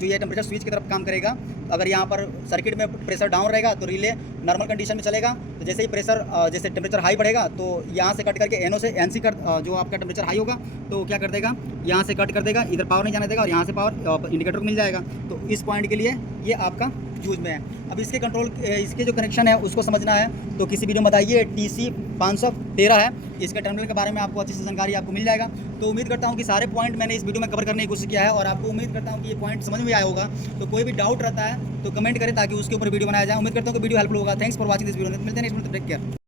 जो ये टेम्परेचर स्विच की तरफ काम करेगा। अगर यहाँ पर सर्किट में प्रेशर डाउन रहेगा तो रिले नॉर्मल कंडीशन में चलेगा। तो जैसे ही प्रेशर जैसे टेम्परेचर हाई बढ़ेगा तो यहाँ से कट करके NO से NC कर, जो आपका टेम्परेचर हाई होगा तो क्या कर देगा, यहाँ से कट कर देगा, इधर पावर नहीं जाने देगा, और यहाँ से पावर इंडिकेटर को मिल जाएगा। तो इस पॉइंट के लिए ये आपका यूज में है। अब इसके कंट्रोल, इसके जो कनेक्शन है उसको समझना है तो किसी वीडियो में बताइए। TC 513 है, इसके टर्मिनल के बारे में आपको अच्छी से जानकारी आपको मिल जाएगा। तो उम्मीद करता हूँ कि सारे पॉइंट मैंने इस वीडियो में कवर करने की कोशिश किया है, और आपको उम्मीद करता हूँ कि ये पॉइंट समझ में आया होगा। तो कोई भी डाउट रहता है तो कमेंट करें ताकि उसके ऊपर वीडियो बनाया जाए। उम्मीद करता हूँ कि वीडियो हेल्पफुल होगा। Thanks for watching this video. मिलते हैं नेक्स्ट वीडियो, टेक केयर।